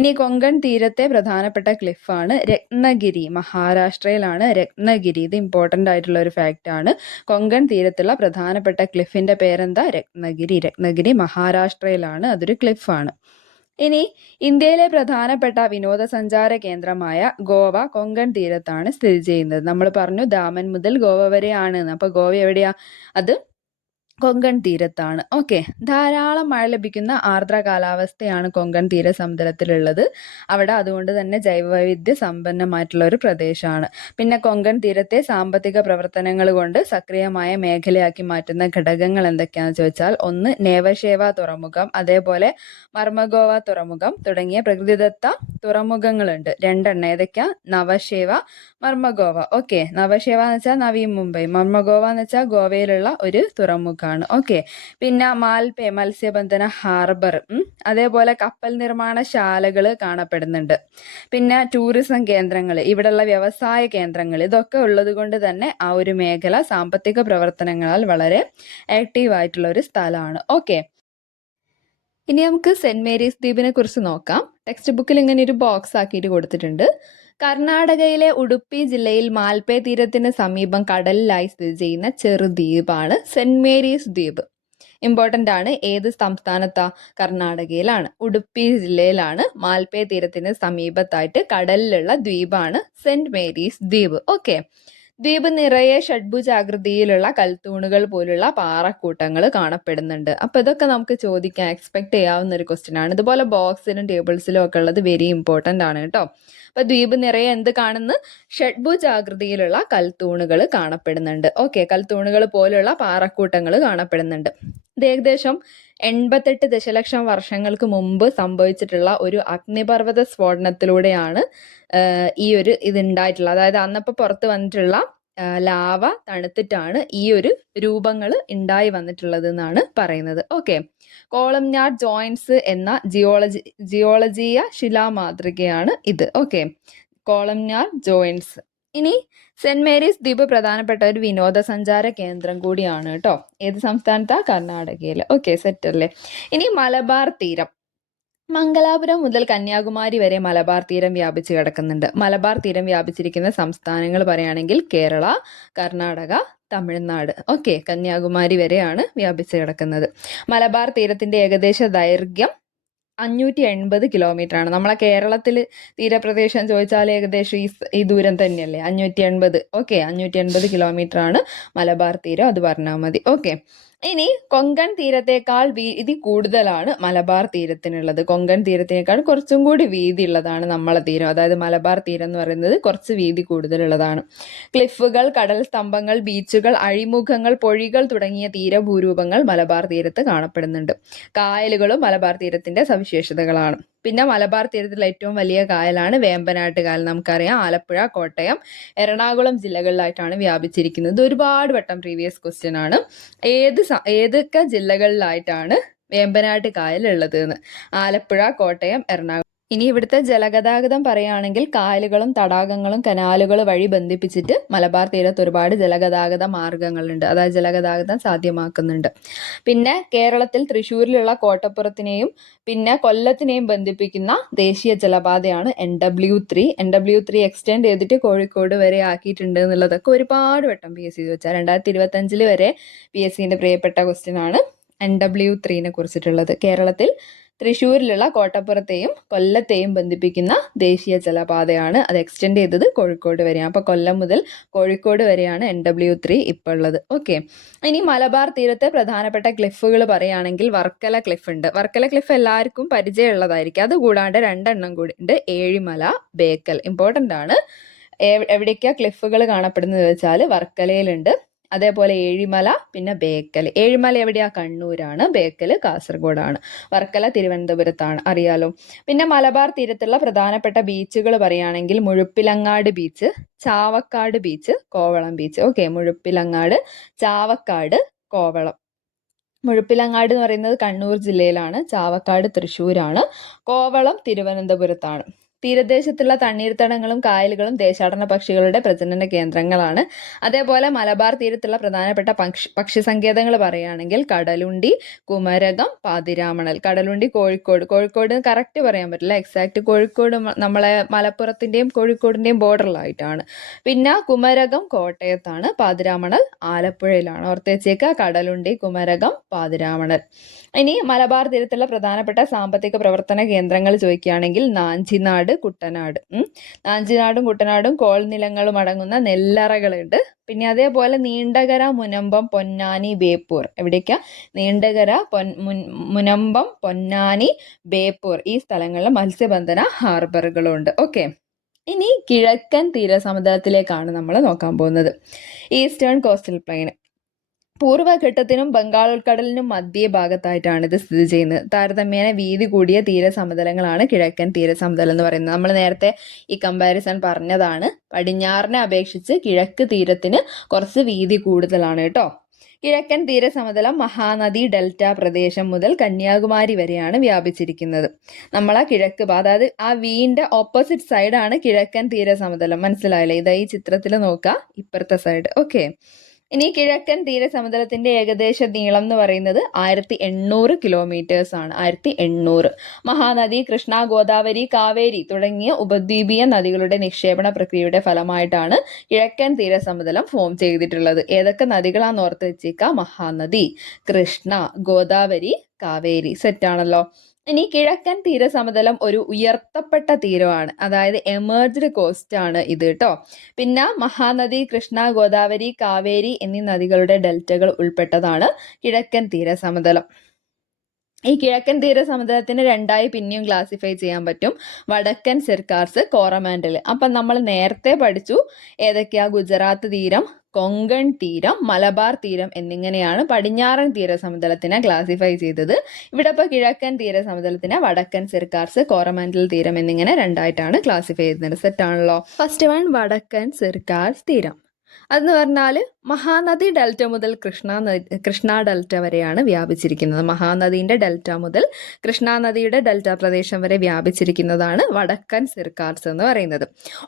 ഇനി കൊങ്കൺ തീരത്തെ പ്രധാനപ്പെട്ട ക്ലിഫാണ് രത്നഗിരി. മഹാരാഷ്ട്രയിലാണ് രത്നഗിരി. ഇത് ഇമ്പോർട്ടൻ്റ് ആയിട്ടുള്ള ഒരു ഫാക്റ്റ് ആണ്. കൊങ്കൺ തീരത്തുള്ള പ്രധാനപ്പെട്ട ക്ലിഫിന്റെ പേരെന്താ? രത്നഗിരി. രത്നഗിരി മഹാരാഷ്ട്രയിലാണ്. അതൊരു ക്ലിഫാണ്. ഇനി ഇന്ത്യയിലെ പ്രധാനപ്പെട്ട വിനോദസഞ്ചാര കേന്ദ്രമായ ഗോവ കൊങ്കൺ തീരത്താണ് സ്ഥിതി ചെയ്യുന്നത്. നമ്മൾ പറഞ്ഞു ദാമൻ മുതൽ ഗോവ വരെയാണ്. അപ്പൊ ഗോവ എവിടെയാ? അത് കൊങ്കൺ തീരത്താണ്. ഓക്കെ, ധാരാളം മഴ ലഭിക്കുന്ന ആർദ്ര കാലാവസ്ഥയാണ് കൊങ്കൺ തീരസമതലത്തിലുള്ളത്. അവിടെ അതുകൊണ്ട് തന്നെ ജൈവവൈവിധ്യ സമ്പന്നമായിട്ടുള്ള ഒരു പ്രദേശമാണ്. പിന്നെ കൊങ്കൺ തീരത്തെ സാമ്പത്തിക പ്രവർത്തനങ്ങൾ കൊണ്ട് സക്രിയമായ മേഖലയാക്കി മാറ്റുന്ന ഘടകങ്ങൾ എന്തൊക്കെയാണെന്ന് ചോദിച്ചാൽ, ഒന്ന് നേവശേവ തുറമുഖം, അതേപോലെ മർമഗോവ തുറമുഖം തുടങ്ങിയ പ്രകൃതിദത്ത തുറമുഖങ്ങളുണ്ട്. 2 ഏതൊക്കെയാ? നവശേവ, മർമഗോവ. ഓക്കെ, നവശേവ എന്ന് വെച്ചാൽ നവി മുംബൈ, മർമഗോവ എന്ന് വെച്ചാൽ ഗോവയിലുള്ള ഒരു തുറമുഖമാണ്. ഓക്കെ, പിന്നെ മാൽപേ മത്സ്യബന്ധന ഹാർബർ, അതേപോലെ കപ്പൽ നിർമ്മാണ ശാലകൾ കാണപ്പെടുന്നുണ്ട്. പിന്നെ ടൂറിസം കേന്ദ്രങ്ങൾ, ഇവിടെയുള്ള വ്യവസായ കേന്ദ്രങ്ങൾ, ഇതൊക്കെ ഉള്ളത് കൊണ്ട് തന്നെ ആ ഒരു മേഖല സാമ്പത്തിക പ്രവർത്തനങ്ങളാൽ വളരെ ആക്റ്റീവ് ആയിട്ടുള്ള ഒരു സ്ഥലമാണ്. ഓക്കെ, ഇനി നമുക്ക് സെന്റ് മേരീസ് ദ്വീപിനെ കുറിച്ച് നോക്കാം. ടെക്സ്റ്റ് ബുക്കിൽ ഇങ്ങനെ ഒരു ബോക്സ് ആക്കിയിട്ട് കൊടുത്തിട്ടുണ്ട്. കർണാടകയിലെ ഉടുപ്പി ജില്ലയിൽ മാൽപേ തീരത്തിന് സമീപം കടലിലായി സ്ഥിതി ചെയ്യുന്ന ചെറുദ്വീപാണ് സെന്റ് മേരീസ് ദ്വീപ്. ഇമ്പോർട്ടൻ്റ് ആണ്. ഏത് സംസ്ഥാനത്താ? കർണാടകയിലാണ്, ഉടുപ്പി ജില്ലയിലാണ്. മാൽപേ തീരത്തിന് സമീപത്തായിട്ട് കടലിലുള്ള ദ്വീപാണ് സെന്റ് മേരീസ് ദ്വീപ്. ഓക്കെ, ദ്വീപ് നിറയെ ഷഡ്ഭുജാകൃതിയിലുള്ള കൽത്തൂണുകൾ പോലുള്ള പാറക്കൂട്ടങ്ങൾ കാണപ്പെടുന്നുണ്ട്. അപ്പൊ ഇതൊക്കെ നമുക്ക് ചോദിക്കാൻ എക്സ്പെക്ട് ചെയ്യാവുന്ന ഒരു ക്വസ്റ്റ്യൻ ആണ്. ഇതുപോലെ ബോക്സിലും ടേബിൾസിലും ഒക്കെ ഉള്ളത് വെരി ഇമ്പോർട്ടൻ്റ് ആണ് കേട്ടോ. അപ്പൊ ദ്വീപ് നിറയെ എന്ത് കാണുന്നു? ഷഡ്ഭുജാകൃതിയിലുള്ള കൽത്തൂണുകൾ കാണപ്പെടുന്നുണ്ട്. ഓക്കെ, കൽത്തൂണുകൾ പോലുള്ള പാറക്കൂട്ടങ്ങൾ കാണപ്പെടുന്നുണ്ട്. ഇത് ഏകദേശം 88 ദശലക്ഷം വർഷങ്ങൾക്ക് മുമ്പ് സംഭവിച്ചിട്ടുള്ള ഒരു അഗ്നിപർവ്വത സ്ഫോടനത്തിലൂടെയാണ് ഈ ഒരു ഇത് ഉണ്ടായിട്ടുള്ളത്. അതായത് അന്നപ്പോൾ പുറത്ത് വന്നിട്ടുള്ള ലാവ തണുത്തിട്ടാണ് ഈ ഒരു രൂപങ്ങൾ ഉണ്ടായി വന്നിട്ടുള്ളത് എന്നാണ് പറയുന്നത്. ഓക്കെ, കോളംനാർ ജോയിൻസ് എന്ന ജിയോളജിയ ശിലാമാതൃകയാണ് ഇത്. Okay, columnar joints. ഇനി സെന്റ് മേരീസ് ദ്വീപ് പ്രധാനപ്പെട്ട ഒരു വിനോദസഞ്ചാര കേന്ദ്രം കൂടിയാണ് കേട്ടോ. ഏത് സംസ്ഥാനത്താ? കർണാടകയിൽ. ഓക്കെ, സെറ്റല്ലേ. ഇനി മലബാർ തീരം. മംഗലാപുരം മുതൽ കന്യാകുമാരി വരെ മലബാർ തീരം വ്യാപിച്ച് കിടക്കുന്നുണ്ട്. മലബാർ തീരം വ്യാപിച്ചിരിക്കുന്ന സംസ്ഥാനങ്ങൾ പറയുകയാണെങ്കിൽ കേരള, കർണാടക, തമിഴ്നാട്. ഓക്കെ, കന്യാകുമാരി വരെയാണ് വ്യാപിച്ച് കിടക്കുന്നത്. മലബാർ തീരത്തിന്റെ ഏകദേശ ദൈർഘ്യം 580 കിലോമീറ്റർ ആണ്. നമ്മളെ കേരളത്തിൽ തീരപ്രദേശം ചോദിച്ചാൽ ഏകദേശം ഈ ദൂരം തന്നെയല്ലേ, 580. ഓക്കെ, 580 കിലോമീറ്റർ ആണ് മലബാർ തീരം, അത് പറഞ്ഞാൽ മതി. ഓക്കെ, ഇനി കൊങ്കൺ തീരത്തേക്കാൾ വീതി കൂടുതലാണ് മലബാർ തീരത്തിനുള്ളത്. കൊങ്കൺ തീരത്തിനേക്കാൾ കുറച്ചും കൂടി വീതി ഉള്ളതാണ് നമ്മളെ തീരം. അതായത് മലബാർ തീരം എന്ന് പറയുന്നത് കുറച്ച് വീതി കൂടുതലുള്ളതാണ്. ക്ലിഫുകൾ, കടൽ സ്തംഭങ്ങൾ, ബീച്ചുകൾ, അഴിമുഖങ്ങൾ, പൊഴികൾ തുടങ്ങിയ തീരഭൂരൂപങ്ങൾ മലബാർ തീരത്ത് കാണപ്പെടുന്നുണ്ട്. കായലുകളും മലബാർ തീരത്തിന്റെ സവിശേഷതകളാണ്. പിന്നെ മലബാർ തീരത്തുള്ള ഏറ്റവും വലിയ കായലാണ് വേമ്പനാട്ട് കായൽ. നമുക്കറിയാം ആലപ്പുഴ, കോട്ടയം, എറണാകുളം ജില്ലകളിലായിട്ടാണ് വ്യാപിച്ചിരിക്കുന്നത്. ഇത് ഒരുപാട് വട്ടം പ്രീവിയസ് ക്വസ്റ്റ്യൻ ആണ്. ഏതൊക്കെ ജില്ലകളിലായിട്ടാണ് വേമ്പനാട്ട് കായൽ ഉള്ളത് എന്ന്? ആലപ്പുഴ, കോട്ടയം, എറണാകുളം. ഇനി ഇവിടുത്തെ ജലഗതാഗതം പറയുകയാണെങ്കിൽ കായലുകളും തടാകങ്ങളും കനാലുകൾ വഴി ബന്ധിപ്പിച്ചിട്ട് മലബാർ തീരത്ത് ഒരുപാട് ജലഗതാഗത മാർഗങ്ങളുണ്ട്, അതായത് ജലഗതാഗതം സാധ്യമാക്കുന്നുണ്ട്. പിന്നെ കേരളത്തിൽ തൃശ്ശൂരിലുള്ള കോട്ടപ്പുറത്തിനെയും പിന്നെ കൊല്ലത്തിനെയും ബന്ധിപ്പിക്കുന്ന ദേശീയ ജലപാതയാണ് NW3. NW3 എക്സ്റ്റെൻഡ് ചെയ്തിട്ട് കോഴിക്കോട് വരെ ആക്കിയിട്ടുണ്ട് എന്നുള്ളതൊക്കെ ഒരുപാട് വട്ടം PSC ചോദിച്ചാൽ 2025 വരെ PSCന്റെ പ്രിയപ്പെട്ട ക്വസ്റ്റ്യൻ ആണ് NW3നെ കുറിച്ചിട്ടുള്ളത്. കേരളത്തിൽ തൃശ്ശൂരിലുള്ള കോട്ടപ്പുറത്തെയും കൊല്ലത്തെയും ബന്ധിപ്പിക്കുന്ന ദേശീയ ജലപാതയാണ്. അത് എക്സ്റ്റെൻഡ് ചെയ്തത് കോഴിക്കോട് വരെയാണ്. അപ്പോൾ കൊല്ലം മുതൽ കോഴിക്കോട് വരെയാണ് NW3 ഇപ്പോൾ ഉള്ളത്. ഓക്കെ, ഇനി മലബാർ തീരത്തെ പ്രധാനപ്പെട്ട ക്ലിഫുകൾ പറയുകയാണെങ്കിൽ വർക്കല ക്ലിഫ് ഉണ്ട്. വർക്കല ക്ലിഫ് എല്ലാവർക്കും പരിചയമുള്ളതായിരിക്കും. അതുകൂടാണ്ട് 2 എണ്ണം കൂടി ഉണ്ട്, ഏഴിമല, ബേക്കൽ. ഇമ്പോർട്ടൻ്റ് ആണ്. എവിടേക്കാണ് ക്ലിഫുകൾ കാണപ്പെടുന്നത് വെച്ചാൽ വർക്കലയിലുണ്ട്, അതേപോലെ ഏഴിമല, പിന്നെ ബേക്കൽ. ഏഴിമല എവിടെയാ? കണ്ണൂരാണ്. ബേക്കൽ കാസർഗോഡാണ്. വർക്കല തിരുവനന്തപുരത്താണ്, അറിയാലോ. പിന്നെ മലബാർ തീരത്തുള്ള പ്രധാനപ്പെട്ട ബീച്ചുകൾ പറയുകയാണെങ്കിൽ Muzhappilangad beach, Chavakkad beach, Kovalam beach. Okay, Muzhappilangad, Chavakkad, Kovalam. Muzhappilangad എന്ന് പറയുന്നത് കണ്ണൂർ ജില്ലയിലാണ്, ചാവക്കാട് തൃശ്ശൂരാണ്, കോവളം തിരുവനന്തപുരത്താണ്. തീരദേശത്തുള്ള തണ്ണീർത്തടങ്ങളും കായലുകളും ദേശാടന പക്ഷികളുടെ പ്രജനന കേന്ദ്രങ്ങളാണ്. അതേപോലെ മലബാർ തീരത്തുള്ള പ്രധാനപ്പെട്ട പക്ഷി സങ്കേതങ്ങൾ പറയുകയാണെങ്കിൽ കടലുണ്ടി, കുമരകം, പാതിരാമണൽ. കടലുണ്ടി കോഴിക്കോട് കറക്റ്റ് പറയാൻ പറ്റില്ല, എക്സാക്ട് കോഴിക്കോട് നമ്മളെ മലപ്പുറത്തിൻ്റെയും കോഴിക്കോടിൻ്റെയും ബോർഡറിലായിട്ടാണ്. പിന്നെ കുമരകം കോട്ടയത്താണ്, പാതിരാമണൽ ആലപ്പുഴയിലാണ്. ഓർത്തേച്ചേക്ക, കടലുണ്ടി, കുമരകം, പാതിരാമണൽ. ഇനി മലബാർ തീരത്തുള്ള പ്രധാനപ്പെട്ട സാമ്പത്തിക പ്രവർത്തന കേന്ദ്രങ്ങൾ ചോദിക്കുകയാണെങ്കിൽ നാഞ്ചിനാട്, കുട്ടനാട്. നാഞ്ചിനാടും കുട്ടനാടും കോൾ നിലങ്ങളും അടങ്ങുന്ന നെല്ലറകളുണ്ട്. പിന്നെ അതേപോലെ നീണ്ടകര, മുനമ്പം, പൊന്നാനി, ബേപ്പൂർ. എവിടേക്കാ? നീണ്ടകര, മുനമ്പം, പൊന്നാനി, ബേപ്പൂർ. ഈ സ്ഥലങ്ങളിൽ മത്സ്യബന്ധന ഹാർബറുകളുണ്ട്. ഓക്കെ, ഇനി കിഴക്കൻ തീരസമുദ്രത്തിലേക്കാണ് നമ്മൾ നോക്കാൻ പോകുന്നത്. Eastern coastal plain. പൂർവ്വഘട്ടത്തിനും ബംഗാൾ ഉൾക്കടലിനും മധ്യഭാഗത്തായിട്ടാണ് ഇത് സ്ഥിതി ചെയ്യുന്നത്. താരതമ്യേന വീതി കൂടിയ തീരസമതലങ്ങളാണ് കിഴക്കൻ തീരസമതലം എന്ന് പറയുന്നത്. നമ്മൾ നേരത്തെ ഈ കമ്പാരിസൺ പറഞ്ഞതാണ്. പടിഞ്ഞാറിനെ അപേക്ഷിച്ച് കിഴക്ക് തീരത്തിന് കുറച്ച് വീതി കൂടുതലാണ് കേട്ടോ. കിഴക്കൻ തീരസമതലം മഹാനദി ഡെൽറ്റ പ്രദേശം മുതൽ കന്യാകുമാരി വരെയാണ് വ്യാപിച്ചിരിക്കുന്നത്. നമ്മളെ കിഴക്ക്, അതായത് ആ വീന്റെ ഓപ്പോസിറ്റ് സൈഡാണ് കിഴക്കൻ തീരസമതലം. മനസ്സിലായില്ലേ? ഇതാ ഈ ചിത്രത്തിൽ നോക്കുക, ഇപ്പുറത്തെ സൈഡ്. ഓക്കെ, ഇനി കിഴക്കൻ തീരസമുദ്രത്തിന്റെ ഏകദേശ നീളം എന്ന് പറയുന്നത് 1800 കിലോമീറ്റേഴ്സ് ആണ്. 1800. മഹാനദി, കൃഷ്ണ, ഗോദാവരി, കാവേരി തുടങ്ങിയ ഉപദ്വീപീയ നദികളുടെ നിക്ഷേപണ പ്രക്രിയയുടെ ഫലമായിട്ടാണ് കിഴക്കൻ തീരസമുദ്രം ഫോം ചെയ്തിട്ടുള്ളത്. ഏതൊക്കെ നദികളാന്ന് ഓർത്ത് വെച്ചേക്കാം? മഹാനദി, കൃഷ്ണ, ഗോദാവരി, കാവേരി. സെറ്റാണല്ലോ. ഇനി കിഴക്കൻ തീരസമതലം ഒരു ഉയർത്തപ്പെട്ട തീരമാണ്, അതായത് എമേർജ്ഡ് കോസ്റ്റ് ആണ് ഇത് കേട്ടോ. പിന്നെ മഹാനദി, കൃഷ്ണ, ഗോദാവരി, കാവേരി എന്നീ നദികളുടെ ഡെൽറ്റകൾ ഉൾപ്പെട്ടതാണ് കിഴക്കൻ തീരസമതലം. ഈ കിഴക്കൻ തീരസമുദ്രത്തിന് 2ആയി പിന്നെയും ക്ലാസിഫൈ ചെയ്യാൻ പറ്റും. വടക്കൻ സിർക്കാർസ്, കോറമാൻഡൽ. അപ്പം നമ്മൾ നേരത്തെ പഠിച്ചു ഏതൊക്കെയാ? ഗുജറാത്ത് തീരം, കൊങ്കൺ തീരം, മലബാർ തീരം എന്നിങ്ങനെയാണ് പടിഞ്ഞാറൻ തീരസമുദ്രത്തിനെ ക്ലാസിഫൈ ചെയ്തത്. ഇവിടെ ഇപ്പോൾ കിഴക്കൻ തീരസമുദ്രത്തിനെ വടക്കൻ സിർക്കാർസ്, കോറമാൻഡൽ തീരം എന്നിങ്ങനെ 2ആയിട്ടാണ് ക്ലാസിഫൈ ചെയ്യുന്നത്. സെറ്റാണല്ലോ. ഫസ്റ്റ് വൺ, വടക്കൻ സിർക്കാർസ് തീരം. അതെന്ന് പറഞ്ഞാൽ മഹാനദി ഡെൽറ്റ മുതൽ കൃഷ്ണ ഡെൽറ്റ വരെയാണ് വ്യാപിച്ചിരിക്കുന്നത്. മഹാനദിയുടെ ഡെൽറ്റ മുതൽ കൃഷ്ണാനദിയുടെ ഡെൽറ്റ പ്രദേശം വരെ വ്യാപിച്ചിരിക്കുന്നതാണ് വടക്കൻ സിർക്കാർസ് എന്ന് പറയുന്നത്.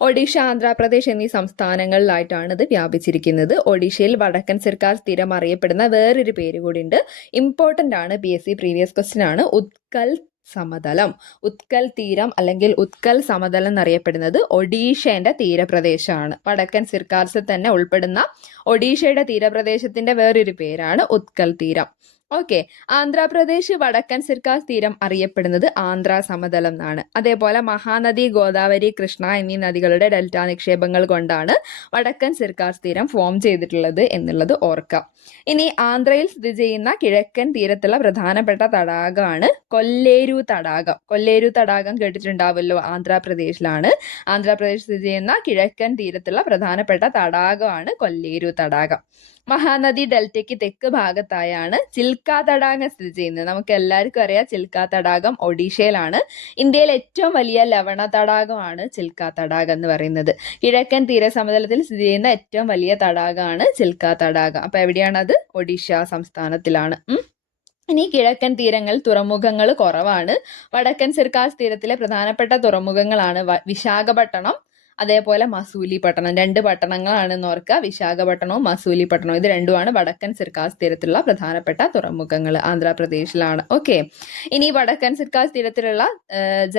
ഒഡീഷ, ആന്ധ്രാപ്രദേശ് എന്നീ സംസ്ഥാനങ്ങളിലായിട്ടാണ് ഇത് വ്യാപിച്ചിരിക്കുന്നത്. ഒഡീഷയിൽ വടക്കൻ സിർക്കാർസ് തീരം അറിയപ്പെടുന്ന വേറൊരു പേര് കൂടി ഉണ്ട്, ഇമ്പോർട്ടൻ്റ് ആണ്, PSC പ്രീവിയസ് ക്വസ്റ്റ്യൻ ആണ്. ഉത്കൽ സമതലം. ഉത്കൽ തീരം അല്ലെങ്കിൽ ഉത്കൽ സമതലം എന്നറിയപ്പെടുന്നത് ഒഡീഷയുടെ തീരപ്രദേശമാണ്. വടക്കൻ സിർക്കാർസിൽ തന്നെ ഉൾപ്പെടുന്ന ഒഡീഷയുടെ തീരപ്രദേശത്തിന്റെ വേറൊരു പേരാണ് ഉത്കൽ തീരം. ഓക്കെ, ആന്ധ്രാപ്രദേശ് വടക്കൻ സിർക്കാർസ് തീരം അറിയപ്പെടുന്നത് ആന്ധ്ര സമതലം എന്നാണ്. അതേപോലെ മഹാനദി, ഗോദാവരി, കൃഷ്ണ എന്നീ നദികളുടെ ഡെൽറ്റ നിക്ഷേപങ്ങൾ കൊണ്ടാണ് വടക്കൻ സിർക്കാർസ് തീരം ഫോം ചെയ്തിട്ടുള്ളത് എന്നുള്ളത് ഓർക്കാം. ഇനി ആന്ധ്രയിൽ സ്ഥിതി ചെയ്യുന്ന കിഴക്കൻ തീരത്തുള്ള പ്രധാനപ്പെട്ട തടാകമാണ് കൊല്ലേരു തടാകം. കൊല്ലേരു തടാകം കേട്ടിട്ടുണ്ടാവല്ലോ, ആന്ധ്രാപ്രദേശിലാണ്. ആന്ധ്രാപ്രദേശ് സ്ഥിതി ചെയ്യുന്ന കിഴക്കൻ തീരത്തുള്ള പ്രധാനപ്പെട്ട തടാകമാണ് കൊല്ലേരു തടാകം. മഹാനദി ഡെൽറ്റയ്ക്ക് തെക്ക് ഭാഗത്തായാണ് ചിൽക്ക തടാകം സ്ഥിതി ചെയ്യുന്നത്. നമുക്ക് എല്ലാവർക്കും അറിയാം ചിൽക്ക തടാകം ഒഡീഷയിലാണ്. ഇന്ത്യയിലെ ഏറ്റവും വലിയ ലവണ തടാകമാണ് ചിൽക്ക തടാകം എന്ന് പറയുന്നത്. കിഴക്കൻ തീരസമതലത്തിൽ സ്ഥിതി ചെയ്യുന്ന ഏറ്റവും വലിയ തടാകമാണ് ചിൽക്ക തടാകം. അപ്പൊ എവിടെയാണത്? ഒഡീഷ സംസ്ഥാനത്തിലാണ്. ഇനി കിഴക്കൻ തീരങ്ങളിൽ തുറമുഖങ്ങൾ കുറവാണ്. വടക്കൻ സിർക്കാസ് തീരത്തിലെ പ്രധാനപ്പെട്ട തുറമുഖങ്ങളാണ് വിശാഖപട്ടണം, അതേപോലെ മസൂലിപട്ടണം. 2 പട്ടണങ്ങളാണെന്ന് ഓർക്കുക, വിശാഖപട്ടണവും മസൂലിപട്ടണവും. ഇത് രണ്ടുമാണ് വടക്കൻ സിർക്കാസ് തീരത്തിലുള്ള പ്രധാനപ്പെട്ട തുറമുഖങ്ങൾ. ആന്ധ്രാപ്രദേശിലാണ്. ഓക്കെ, ഇനി വടക്കൻ സിർക്കാസ് തീരത്തിലുള്ള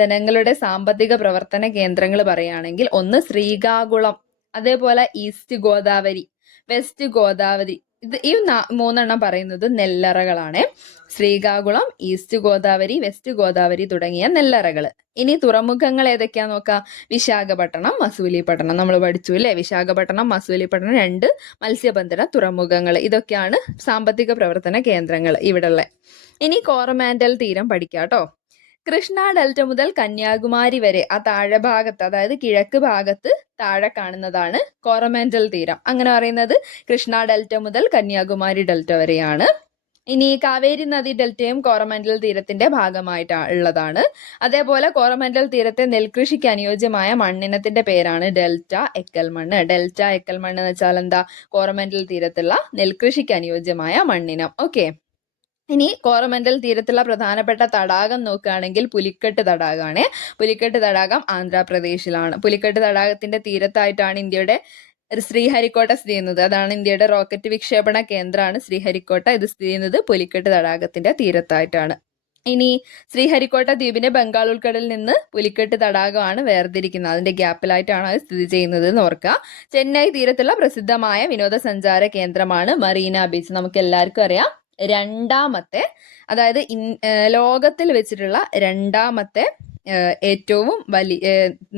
ജനങ്ങളുടെ സാമ്പത്തിക പ്രവർത്തന കേന്ദ്രങ്ങൾ പറയുകയാണെങ്കിൽ ഒന്ന് ശ്രീകാകുളം, അതേപോലെ ഈസ്റ്റ് ഗോദാവരി, വെസ്റ്റ് ഗോദാവരി. ഈ 3 പറയുന്നത് നെല്ലറകളാണ്. ശ്രീകാകുളം, ഈസ്റ്റ് ഗോദാവരി, വെസ്റ്റ് ഗോദാവരി തുടങ്ങിയ നെല്ലറകൾ. ഇനി തുറമുഖങ്ങൾ ഏതൊക്കെയാ നോക്കാം. വിശാഖപട്ടണം, മസൂലിപട്ടണം നമ്മൾ പഠിച്ചു അല്ലേ. വിശാഖപട്ടണം, മസൂലിപട്ടണം 2 മത്സ്യബന്ധന തുറമുഖങ്ങൾ. ഇതൊക്കെയാണ് സാമ്പത്തിക പ്രവർത്തന കേന്ദ്രങ്ങൾ ഇവിടെയുള്ള. ഇനി കോറമാൻഡൽ തീരം പഠിക്കാം കേട്ടോ. കൃഷ്ണ ഡെൽറ്റ മുതൽ കന്യാകുമാരി വരെ ആ താഴെ ഭാഗത്ത്, അതായത് കിഴക്ക് ഭാഗത്ത് താഴെ കാണുന്നതാണ് കോറമാൻഡൽ തീരം. അങ്ങനെ പറയുന്നത് കൃഷ്ണ ഡെൽറ്റ മുതൽ കന്യാകുമാരി ഡെൽറ്റ വരെയാണ്. ഇനി കാവേരി നദി ഡെൽറ്റയും കോറമാൻഡൽ തീരത്തിന്റെ ഭാഗമായിട്ടുള്ളതാണ്. അതേപോലെ കോറമാൻഡൽ തീരത്തെ നെൽകൃഷിക്ക് അനുയോജ്യമായ മണ്ണിനത്തിന്റെ പേരാണ് ഡെൽറ്റ എക്കൽ മണ്ണ്. ഡെൽറ്റ എക്കൽ മണ്ണ് എന്ന് വെച്ചാൽ എന്താ? കോറമാൻഡൽ തീരത്തുള്ള നെൽകൃഷിക്ക് അനുയോജ്യമായ മണ്ണിനം. ഓക്കെ, ഇനി കോറമൻഡൽ തീരത്തുള്ള പ്രധാനപ്പെട്ട തടാകം നോക്കുകയാണെങ്കിൽ പുലിക്കെട്ട് തടാകമാണ്. പുലിക്കെട്ട് തടാകം ആന്ധ്രാപ്രദേശിലാണ്. പുലിക്കെട്ട് തടാകത്തിന്റെ തീരത്തായിട്ടാണ് ഇന്ത്യയുടെ ശ്രീഹരിക്കോട്ട സ്ഥിതി ചെയ്യുന്നത്. അതാണ് ഇന്ത്യയുടെ റോക്കറ്റ് വിക്ഷേപണ കേന്ദ്രമാണ് ശ്രീഹരിക്കോട്ട. ഇത് സ്ഥിതി ചെയ്യുന്നത് പുലിക്കെട്ട് തടാകത്തിന്റെ തീരത്തായിട്ടാണ്. ഇനി ശ്രീഹരിക്കോട്ട ദ്വീപിനെ ബംഗാൾ ഉൾക്കടലിൽ നിന്ന് പുലിക്കെട്ട് തടാകമാണ് വേർതിരിക്കുന്നത്. അതിന്റെ ഗ്യാപ്പിലായിട്ടാണ് അത് സ്ഥിതി ചെയ്യുന്നത് എന്ന് ഓർക്കുക. ചെന്നൈ തീരത്തുള്ള പ്രസിദ്ധമായ വിനോദസഞ്ചാര കേന്ദ്രമാണ് മറീന ബീച്ച്. നമുക്ക് എല്ലാവർക്കും അറിയാം രണ്ടാമത്തെ, അതായത് ലോകത്തിൽ വെച്ചിട്ടുള്ള രണ്ടാമത്തെ ഏറ്റവും വലിയ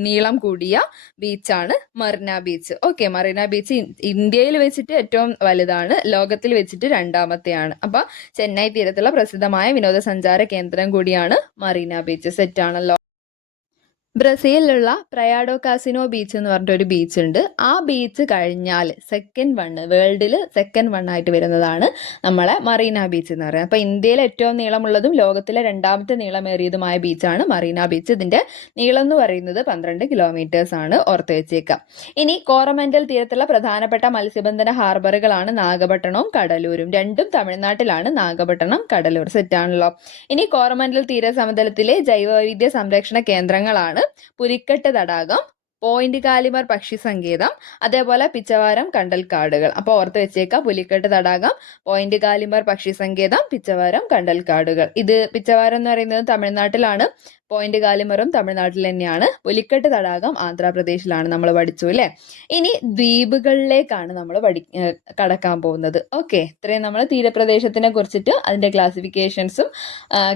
നീളം കൂടിയ ബീച്ചാണ് Marina beach. Okay, Marina beach ഇന്ത്യയിൽ വെച്ചിട്ട് ഏറ്റവും വലുതാണ്, ലോകത്തിൽ വെച്ചിട്ട് രണ്ടാമത്തെയാണ്. അപ്പൊ ചെന്നൈ തീരത്തുള്ള പ്രസിദ്ധമായ വിനോദസഞ്ചാര കേന്ദ്രം കൂടിയാണ് മറീന ബീച്ച്. സെറ്റാണല്ലോ. ബ്രസീലിലുള്ള പ്രയാഡോ കാസിനോ ബീച്ച് എന്ന് പറഞ്ഞിട്ടൊരു ബീച്ച് ഉണ്ട്. ആ ബീച്ച് കഴിഞ്ഞാൽ വേൾഡിൽ സെക്കൻഡ് വൺ ആയിട്ട് വരുന്നതാണ് നമ്മളെ മറീന ബീച്ച് എന്ന് പറയുന്നത്. അപ്പോൾ ഇന്ത്യയിലെ ഏറ്റവും നീളമുള്ളതും ലോകത്തിലെ രണ്ടാമത്തെ നീളമേറിയതുമായ ബീച്ചാണ് മറീന ബീച്ച്. ഇതിന്റെ നീളം എന്ന് പറയുന്നത് 12 കിലോമീറ്റേഴ്സ് ആണ്, ഓർത്ത് വെച്ചേക്കാം. ഇനി കോറമൻഡൽ തീരത്തുള്ള പ്രധാനപ്പെട്ട മത്സ്യബന്ധന ഹാർബറുകളാണ് നാഗപട്ടണവും കടലൂരും. രണ്ടും തമിഴ്നാട്ടിലാണ്, നാഗപട്ടണം, കടലൂർ. സെറ്റാണല്ലോ. ഇനി കോറമൻഡൽ തീരസമതലത്തിലെ ജൈവവൈവിധ്യ സംരക്ഷണ കേന്ദ്രങ്ങളാണ് പുലിക്കെട്ട് തടാകം, പോയിന്റ് കാലിമർ പക്ഷി സങ്കേതം, അതേപോലെ പിച്ചവാരം കണ്ടൽക്കാടുകൾ. അപ്പോൾ ഓർത്ത് വെച്ചേക്കാം, പുലിക്കെട്ട് തടാകം, പോയിന്റ് കാലിമർ പക്ഷി സങ്കേതം, പിച്ചവാരം കണ്ടൽക്കാടുകൾ. ഇത് പിച്ചവാരം എന്ന് പറയുന്നത് തമിഴ്നാട്ടിലാണ്, പോയിന്റ് കാലിമറും തമിഴ്നാട്ടിൽ തന്നെയാണ്. പുലിക്കെട്ട് തടാകം ആന്ധ്രാപ്രദേശിലാണ്. നമ്മൾ പഠിച്ചു അല്ലേ. ഇനി ദ്വീപുകളിലേക്കാണ് നമ്മൾ കടക്കാൻ പോകുന്നത്. ഓക്കെ, ഇത്രയും നമ്മൾ തീരപ്രദേശത്തിനെ കുറിച്ചിട്ട് അതിന്റെ ക്ലാസിഫിക്കേഷൻസും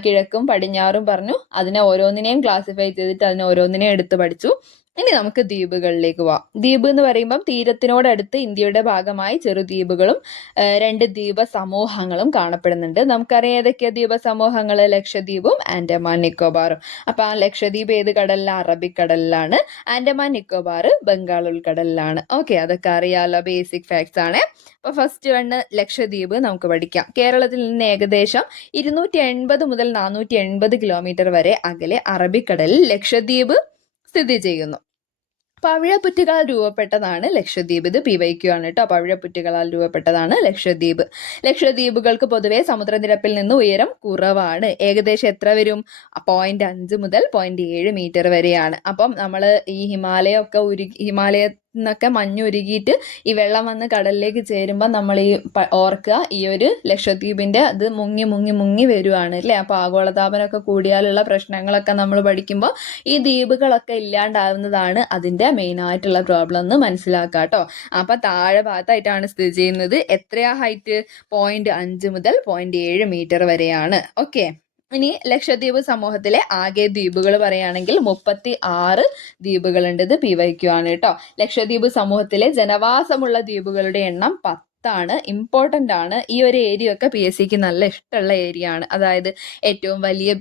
കിഴക്കും പടിഞ്ഞാറും പറഞ്ഞു. അതിനെ ഓരോന്നിനെയും ക്ലാസിഫൈ ചെയ്തിട്ട് അതിനെ ഓരോന്നിനെയും എടുത്ത് പഠിച്ചു. ഇനി നമുക്ക് ദ്വീപുകളിലേക്ക് പോവാം. ദ്വീപ് എന്ന് പറയുമ്പം തീരത്തിനോടടുത്ത് ഇന്ത്യയുടെ ഭാഗമായി ചെറുദ്വീപുകളും 2 ദ്വീപ സമൂഹങ്ങളും കാണപ്പെടുന്നുണ്ട്. നമുക്കറിയാം ഏതൊക്കെയാ ദ്വീപ സമൂഹങ്ങൾ? ലക്ഷദ്വീപും ആൻഡമാൻ നിക്കോബാറും. അപ്പൊ ആ ലക്ഷദ്വീപ് ഏത് കടലിലാണ്? അറബിക്കടലിലാണ്. ആൻഡമാൻ നിക്കോബാർ ബംഗാൾ ഉൾക്കടലിലാണ്. ഓക്കെ, അതൊക്കെ അറിയാലോ, ബേസിക് ഫാക്ട്സ് ആണ്. അപ്പൊ ഫസ്റ്റ് വണ് ലക്ഷദ്വീപ് നമുക്ക് പഠിക്കാം. കേരളത്തിൽ നിന്ന് ഏകദേശം 280 മുതൽ 480 കിലോമീറ്റർ വരെ അകലെ അറബിക്കടലിൽ ലക്ഷദ്വീപ് സ്ഥിതി ചെയ്യുന്നു. പവിഴപ്പുറ്റുകളാൽ രൂപപ്പെട്ടതാണ് ലക്ഷദ്വീപ്. ഇത് PYQ ആണ് കേട്ടോ. പവിഴപ്പുറ്റുകളാൽ രൂപപ്പെട്ടതാണ് ലക്ഷദ്വീപ്. ലക്ഷദ്വീപുകൾക്ക് പൊതുവെ സമുദ്രനിരപ്പിൽ നിന്ന് ഉയരം കുറവാണ്. ഏകദേശം എത്ര വരും? 0.5 മുതൽ 0.7 മീറ്റർ വരെയാണ്. അപ്പം നമ്മൾ ഈ ഹിമാലയന്നൊക്കെ മഞ്ഞുരുകിയിട്ട് ഈ വെള്ളം വന്ന് കടലിലേക്ക് ചേരുമ്പോൾ നമ്മൾ ഈ ഓർക്കുക, ഈ ഒരു ലക്ഷദ്വീപിന്റെ അത് മുങ്ങി മുങ്ങി മുങ്ങി വരുവാണ് അല്ലേ. അപ്പൊ ആഗോളതാപനമൊക്കെ കൂടിയാലുള്ള പ്രശ്നങ്ങളൊക്കെ നമ്മൾ പഠിക്കുമ്പോൾ ഈ ദ്വീപുകളൊക്കെ ഇല്ലാണ്ടാവുന്നതാണ് അതിന്റെ മെയിൻ ആയിട്ടുള്ള പ്രോബ്ലം എന്ന് മനസ്സിലാക്കുക കേട്ടോ. അപ്പൊ താഴെ ഭാഗത്തായിട്ടാണ് സ്ഥിതി ചെയ്യുന്നത്. എത്രയാ ഹൈറ്റ്? 0.5 മുതൽ 0.7 മീറ്റർ വരെയാണ്. ഓക്കെ, ഇനി ലക്ഷദ്വീപ് സമൂഹത്തിലെ ആകെ ദ്വീപുകൾ പറയുകയാണെങ്കിൽ 36 ദ്വീപുകളുണ്ട്. ഇത് PYQ ആണ് കേട്ടോ. ലക്ഷദ്വീപ് സമൂഹത്തിലെ ജനവാസമുള്ള ദ്വീപുകളുടെ എണ്ണം 10 ആണ്, ഇമ്പോർട്ടൻ്റ് ആണ്. ഈ ഒരു ഏരിയ ഒക്കെ PSCക്ക് നല്ല ഇഷ്ടമുള്ള ഏരിയ ആണ്. അതായത് ഏറ്റവും വലിയ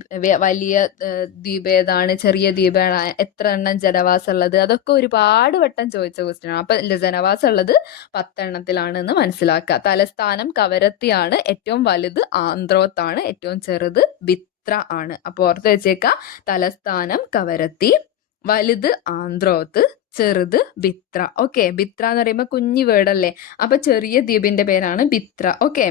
ദ്വീപ് ഏതാണ്, ചെറിയ ദ്വീപാണ്, എത്ര എണ്ണം ജനവാസം ഉള്ളത്, അതൊക്കെ ഒരുപാട് വട്ടം ചോദിച്ച ക്വസ്റ്റ്യൻ ആണ്. അപ്പൊ ജനവാസം ഉള്ളത് 10 എണ്ണത്തിലാണ് എന്ന് മനസ്സിലാക്കുക. തലസ്ഥാനം കവരത്തിയാണ്, ഏറ്റവും വലുത് ആന്ത്രോത്താണ്, ഏറ്റവും ചെറുത് ബിത്ര ആണ്. അപ്പൊ ഓർത്ത് വെച്ചേക്ക, തലസ്ഥാനം കവരത്തി, വലുത് ആന്ത്രോത്ത്, ചെറുത് ബിത്ര. ഓക്കെ, ബിത്ര എന്ന് പറയുമ്പോൾ കുഞ്ഞു വേർഡല്ലേ, അപ്പൊ ചെറിയ ദ്വീപിന്റെ പേരാണ് ബിത്ര. ഓക്കെ,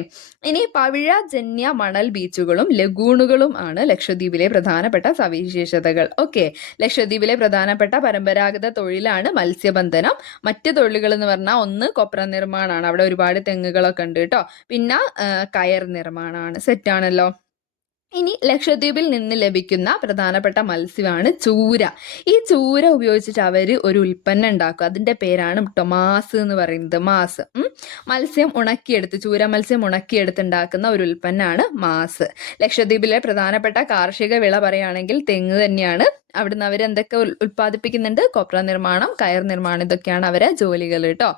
ഇനി പവിഴജന്യ മണൽ ബീച്ചുകളും ലഗൂണുകളും ആണ് ലക്ഷദ്വീപിലെ പ്രധാനപ്പെട്ട സവിശേഷതകൾ. ഓക്കെ, ലക്ഷദ്വീപിലെ പ്രധാനപ്പെട്ട പരമ്പരാഗത തൊഴിലാണ് മത്സ്യബന്ധനം. മറ്റ് തൊഴിലുകൾ എന്ന് പറഞ്ഞാൽ ഒന്ന് കൊപ്ര നിർമ്മാണമാണ്, അവിടെ ഒരുപാട് തെങ്ങുകളൊക്കെ ഉണ്ട് കേട്ടോ. പിന്നെ കയർ നിർമ്മാണമാണ്. സെറ്റാണല്ലോ. ഇനി ലക്ഷദ്വീപിൽ നിന്ന് ലഭിക്കുന്ന പ്രധാനപ്പെട്ട മത്സ്യമാണ് ചൂര. ഈ ചൂര ഉപയോഗിച്ചിട്ട് അവർ ഒരു ഉൽപ്പന്നം ഉണ്ടാക്കും, അതിൻ്റെ പേരാണ് ടൊമാസ് എന്ന് പറയുന്നത്. മാസ്, മത്സ്യം ഉണക്കിയെടുത്ത്, ചൂര മത്സ്യം ഉണക്കിയെടുത്ത് ഉണ്ടാക്കുന്ന ഒരു ഉൽപ്പന്നമാണ് മാസ്. ലക്ഷദ്വീപിലെ പ്രധാനപ്പെട്ട കാർഷിക വിള പറയുകയാണെങ്കിൽ തെങ്ങ് തന്നെയാണ്. അവിടുന്ന് അവരെന്തൊക്കെ ഉൽപ്പാദിപ്പിക്കുന്നുണ്ട്? കൊപ്ര നിർമ്മാണം, കയർ നിർമ്മാണം, ഇതൊക്കെയാണ് അവരെ ജോലികൾ കേട്ടോ.